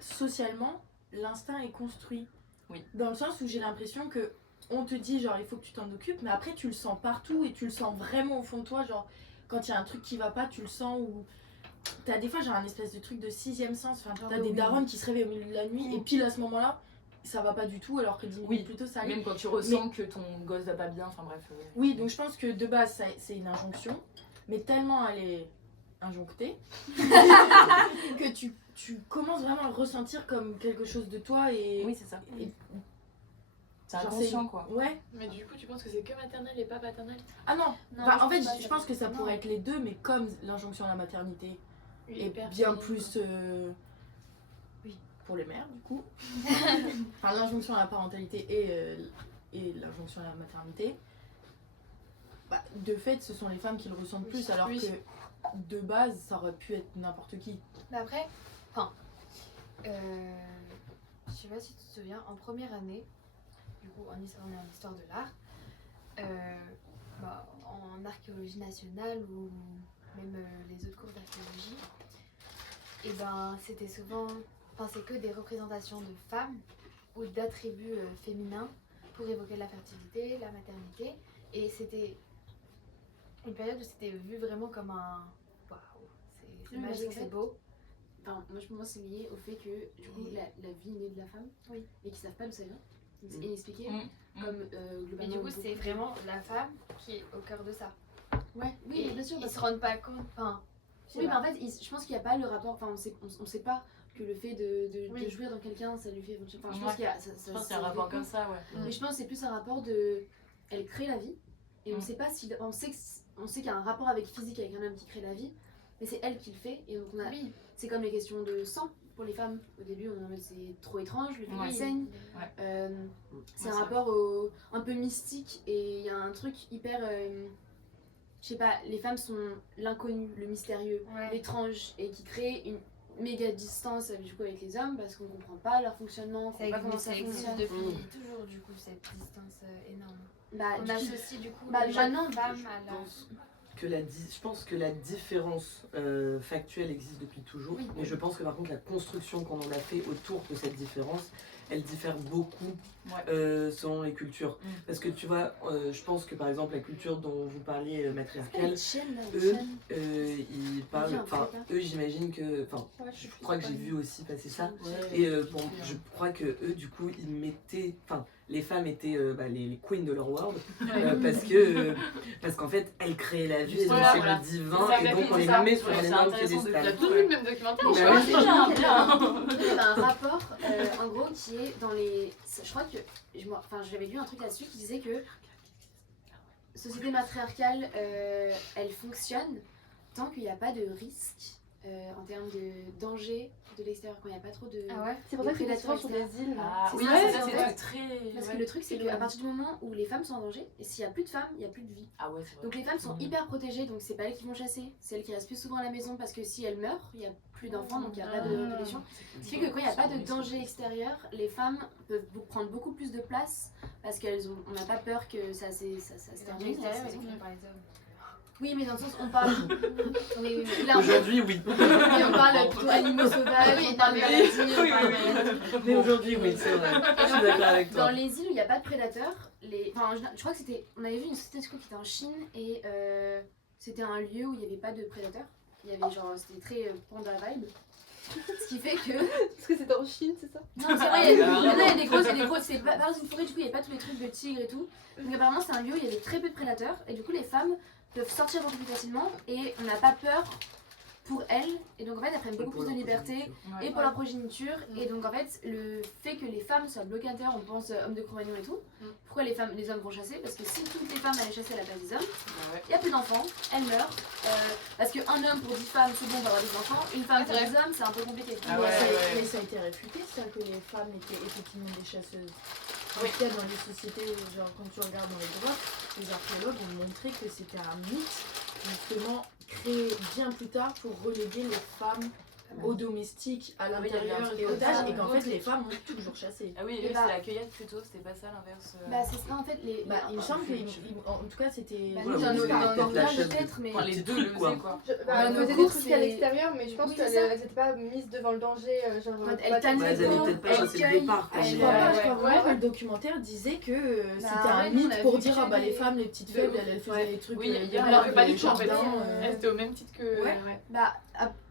socialement, l'instinct est construit. Oui. Dans le sens où j'ai l'impression que on te dit, genre, il faut que tu t'en occupes, mais après, tu le sens partout et tu le sens vraiment au fond de toi. Genre, quand il y a un truc qui va pas, tu le sens ou. T'as des fois, genre, un espèce de truc de sixième sens. Enfin, t'as des darons qui se réveillent au milieu de la nuit et pile à ce moment-là, ça va pas du tout, alors que 10 minutes Oui. plus tôt, ça allait. Même quand tu ressens que ton gosse va pas bien, enfin bref. Oui, donc je pense que de base, c'est une injonction, mais tellement elle est injonctée que tu commences vraiment à le ressentir comme quelque chose de toi et. Oui, c'est ça. et- C'est genre, inconscient, quoi. Ouais. Mais du coup, tu penses que c'est que maternel et pas paternel? Ah non, Non, Enfin, en fait, pas, je pense que ça non. pourrait être les deux, mais comme l'injonction à la maternité est Hyper bien féminine. plus. Oui, pour les mères, du coup. Enfin, l'injonction à la parentalité et l'injonction à la maternité. Bah, de fait, ce sont les femmes qui le ressentent Oui, plus, alors oui. que de base, ça aurait pu être n'importe qui. Mais après, enfin, je sais pas si tu te souviens, en première année, du coup en histoire de l'art, en archéologie nationale ou même les autres cours d'archéologie, et ben c'était souvent, enfin c'est que des représentations de femmes ou d'attributs féminins pour évoquer la fertilité, la maternité, et c'était une période où c'était vu vraiment comme un waouh, c'est Oui, parce magique, qu'en c'est fait, beau. Enfin, moi, je pense que c'est lié au fait que du coup, la vie est née de la femme Oui. et qu'ils savent pas d'où ça vient. c'est inexpliqué. Mm. Comme Mais globalement. du coup, beaucoup c'est de- vraiment la femme qui est au cœur de ça. Ouais, oui, Et bien sûr. ils parce se rendent pas compte. Enfin, je sais Oui, mais pas. en fait, je pense qu'il n'y a pas le rapport. Enfin, on sait pas que le fait de Oui. jouir dans quelqu'un, ça lui fait. Enfin, je Ouais. pense qu'il y a. Je pense qu'il y a un rapport comme ça, ouais. Mais je pense que c'est plus un rapport de. Elle crée la vie. Et on Mm. sait pas si. On sait qu'il y a un rapport avec physique avec un homme qui crée la vie. Mais c'est elle qui le fait. Et donc, Oui. c'est comme les questions de sang pour les femmes. Au début, on est en mode c'est trop étrange, le fait Ouais. qu'elle saigne. Ouais. C'est Ouais, un c'est rapport un peu mystique. Et il y a un truc hyper. Je sais pas, les femmes sont l'inconnu, le mystérieux, Ouais. l'étrange, et qui crée une méga distance du coup avec les hommes parce qu'on comprend pas leur fonctionnement, on Ça comprend pas comment existe, ça ça existe fonctionne. depuis toujours, du coup, cette distance énorme. Bah, On du coup, associe du coup bah, les maintenant, femmes je à la. pense je pense que la différence factuelle existe depuis toujours, Oui. mais je pense que par contre la construction qu'on en a fait autour de cette différence, elle diffère beaucoup selon les cultures. Parce que tu vois, je pense que par exemple la culture dont vous parliez matriarcale, eux, ils parlent, Bien, enfin très bien. eux j'imagine que, enfin Ouais, je crois que j'ai vu aussi passer ça. Ouais. Et bon, je crois que eux, du coup, ils mettaient, enfin, les femmes étaient les queens de leur world parce qu'en fait, elles créaient la vie, elles ont Voilà, c'est voilà. le divin, C'est et donc on les ça. met sur Ouais, un c'est énorme intéressant de piédestal. faire Tout le même documentaire. Bah Je oui. pense que Bien, bien. il y a un rapport, en gros, qui est dans les. Je crois que. J'avais lu un truc là-dessus qui disait que. Société matriarcale, elle fonctionne tant qu'il n'y a pas de risque en termes de danger de l'extérieur, quand il n'y a pas trop de. Ah ouais. C'est pour ça Les que c'est prédateurs, souvent sur des îles. là. Ah, C'est oui, ça, c'est c'est ça, en c'est fait- des très. Parce ouais. que le truc, c'est Et qu'à le- partir du moment où les femmes sont en danger, et s'il n'y a plus de femmes, il n'y a plus de vie. Ah ouais, c'est vrai. Donc les femmes sont Mhm. hyper protégées, donc c'est pas elles qui vont chasser, c'est elles qui restent plus souvent à la maison parce que si elles meurent, il n'y a plus d'enfants, donc il n'y a pas de Ah. pollution. Ce qui fait que quand il n'y a pas de danger extérieur, les femmes peuvent prendre beaucoup plus de place parce qu'on n'a pas peur que ça se termine. la saison. par les hommes. Oui, mais dans le sens, on parle. Oui. Là, on, Aujourd'hui, oui. mais on parle plutôt animaux sauvages, on parle maladies, on parle Mais aujourd'hui, oui, c'est vrai. Je suis d'accord avec Dans toi. les îles où il n'y a pas de prédateurs, enfin, je crois que c'était. On avait vu une société je crois, qui était en Chine et c'était un lieu où il n'y avait pas de prédateurs. Il y avait genre. C'était très panda vibe. Ce qui fait que. Parce que c'est en Chine, c'est ça? Non, c'est vrai, il y a des grosses. C'est pas dans une forêt, du coup, il n'y avait pas tous les trucs de tigres et tout. Donc apparemment, c'est un lieu où il y avait très peu de prédateurs et du coup, les femmes peuvent sortir beaucoup plus facilement et on n'a pas peur pour elles. Et donc en fait, elles prennent beaucoup plus de liberté. Ouais. Et pour la progéniture, et donc en fait, le fait que les femmes soient bloquées à l'intérieur, on pense hommes de Cro-Magnon et tout. Pourquoi les hommes vont chasser? Parce que si toutes les femmes allaient chasser à la place des hommes, Bah ouais. il n'y a plus d'enfants, elles meurent. Parce qu'un homme pour 10 femmes, c'est bon, on va avoir des enfants. Une femme pour 10 hommes, c'est un peu compliqué. Ah ouais, Mais ça a été réfuté, ça, que les femmes étaient effectivement des chasseuses. En Oui. tout cas, dans les sociétés, genre quand tu regardes dans les grottes, les archéologues ont montré que c'était un mythe, justement, créé bien plus tard pour reléguer les femmes aux domestiques, à oui, il y avait un l'intérieur truc et aux comme ça, tâches, et qu'en ouais. fait, les femmes ont toujours chassé. Ah oui, Et eux, bah- c'est la cueillette plutôt, c'était pas ça l'inverse. Bah, c'est ça en fait. Il me semble en tout cas, c'était. Bah, Ouais, nous, dans vous nos avez peut-être la villages, chasse de- peut-être, mais. Enfin, les Petit deux truc, le quoi. faisaient quoi. Bah, On nos faisait des courses, trucs à c'est- l'extérieur, mais je pense Oui, c'est qu'elles ça. n'étaient pas mises devant le danger. Genre, Quand faut elles pas tannent Ouais, les elles avaient veaux, peut-être pas elles chassé le cueillent, départ, quoi. elles- Je crois pas, je ouais. crois vraiment que le documentaire disait que c'était un ouais, mythe on a pour vu dire que ah bah des- les femmes, les petites de faibles, ouf. elles faisaient Ouais. les trucs. Oui, il y a Alors que pas les du tout en fait. jardins, Elles étaient au même titre que. Ouais. Bah,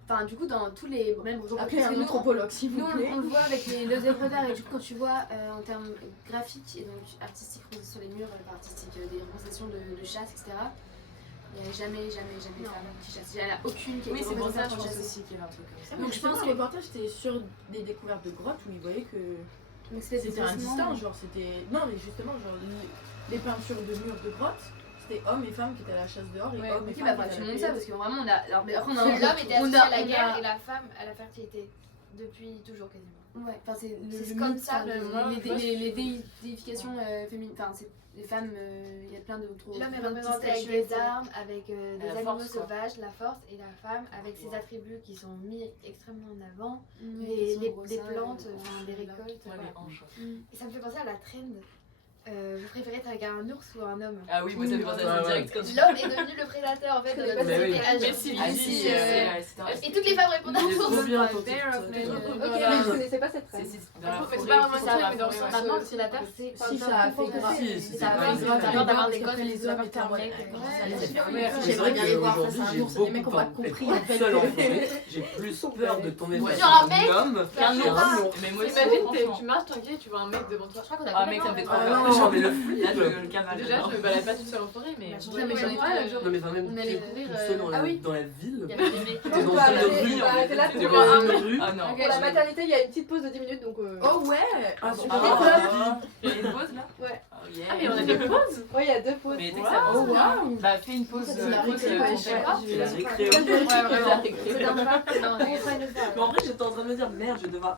enfin, du coup, dans tous les. Même aujourd'hui, Après, parce que un nous, anthropologue, s'il Nous, vous plaît. on le voit avec les léopardeurs et du coup, quand tu vois en termes graphiques et donc artistiques sur les murs, pas artistiques, des représentations de chasse, etc., il n'y a jamais de femme qui chasse. Il n'y en a aucune qui a Oui, été c'est pour représentée ça, en je train de pense chasser. aussi qu'il y avait un truc comme ça. Donc, je pense que que- le reportage c'était sur des découvertes de grottes où ils voyaient que Donc, c'était c'était indistinct, genre c'était. Non, mais justement, genre les peintures de murs de grottes, c'était hommes et femmes qui étaient à la chasse dehors et Ouais, hommes et ok, femmes bah, qui tu étaient à la montres ça cueillette. parce que vraiment, on a. Alors, mais après, on a L'homme était on associé a- à la on a- guerre et la femme à la fertilité. Depuis toujours quasiment. Ouais, enfin, c'est C'est le comme mythe, ça, enfin, mais moi, je pense les déifications féminines. Enfin, c'est les femmes, il y a plein de. L'homme est plein de petites représenté avec statuettes, des armes, avec des la animaux force, quoi. sauvages, la force, et la femme avec ses attributs qui sont mis extrêmement en avant, ouais, qui sont les gros seins, plantes, hanches, des là. récoltes. Ouais, voilà. les hanches. Et ça me fait penser à la trend Vous préférez être avec un ours ou un homme? Ah oui, moi ça me fait penser à ça direct quand tu L'homme est devenu le prédateur en fait dans notre Mais société oui. âgée. Mais si, Ah si, si, si, Et toutes les femmes répondent à Il est trop l'ours. bien ton Bear of TikTok. Nature. Ok, Voilà. mais je connaissais pas cette C'est phrase. dans la Mais c'est forêt, pas vraiment ils sont ça, dans la mais dans le forêt, sens, ouais. Maintenant le prédateur c'est Si, ça a fait grave. Si, si, ça a c'est fait pas- grave d'avoir des Après, codes, les hommes étaient en mode. mec. J'aimerais bien les voir face Aujourd'hui, à un j'ai ours, les mecs beaucoup ont pas peur compris d'être en fait. seule en forêt. J'ai plus peur de tomber Ouais. face Genre à un mec, homme Qu'un qu'un ours. ours. Mais moi aussi, Imagine, franchement. tu marches tranquille, tu vois un mec devant toi. Je crois qu'on a Ah mec, ça me fait trop Ah peur. non. Genre, mais le Là, le cavale. Déjà, je me balade pas toute seule en forêt, mais. Ouais, mais j'en ai pas, l'autre jour. Non mais enfin même On t'es allait toute courir, seule dans ah oui. dans la ville. Il y avait des mecs. T'es dans On va une arrêter, rue. on va arrêter là T'es pour dans une rue. Ah non. pour la maternité, il y a une petite pause de 10 minutes donc. Oh ouais. Ah, bon. super. Il y a une pause là? Ouais. Oh yeah. Ah, mais on a des pauses. Ouais, il y a 2 pauses. Mais t'es que Oh ça. waouh. Bah fais une pause. C'est la pause, récré, ton ouais, prépa. C'est la récré. Ouais, vraiment. La récré. C'est dans le pas. Non, on fera une fois. Mais en vrai j'étais en train de me dire merde je vais devoir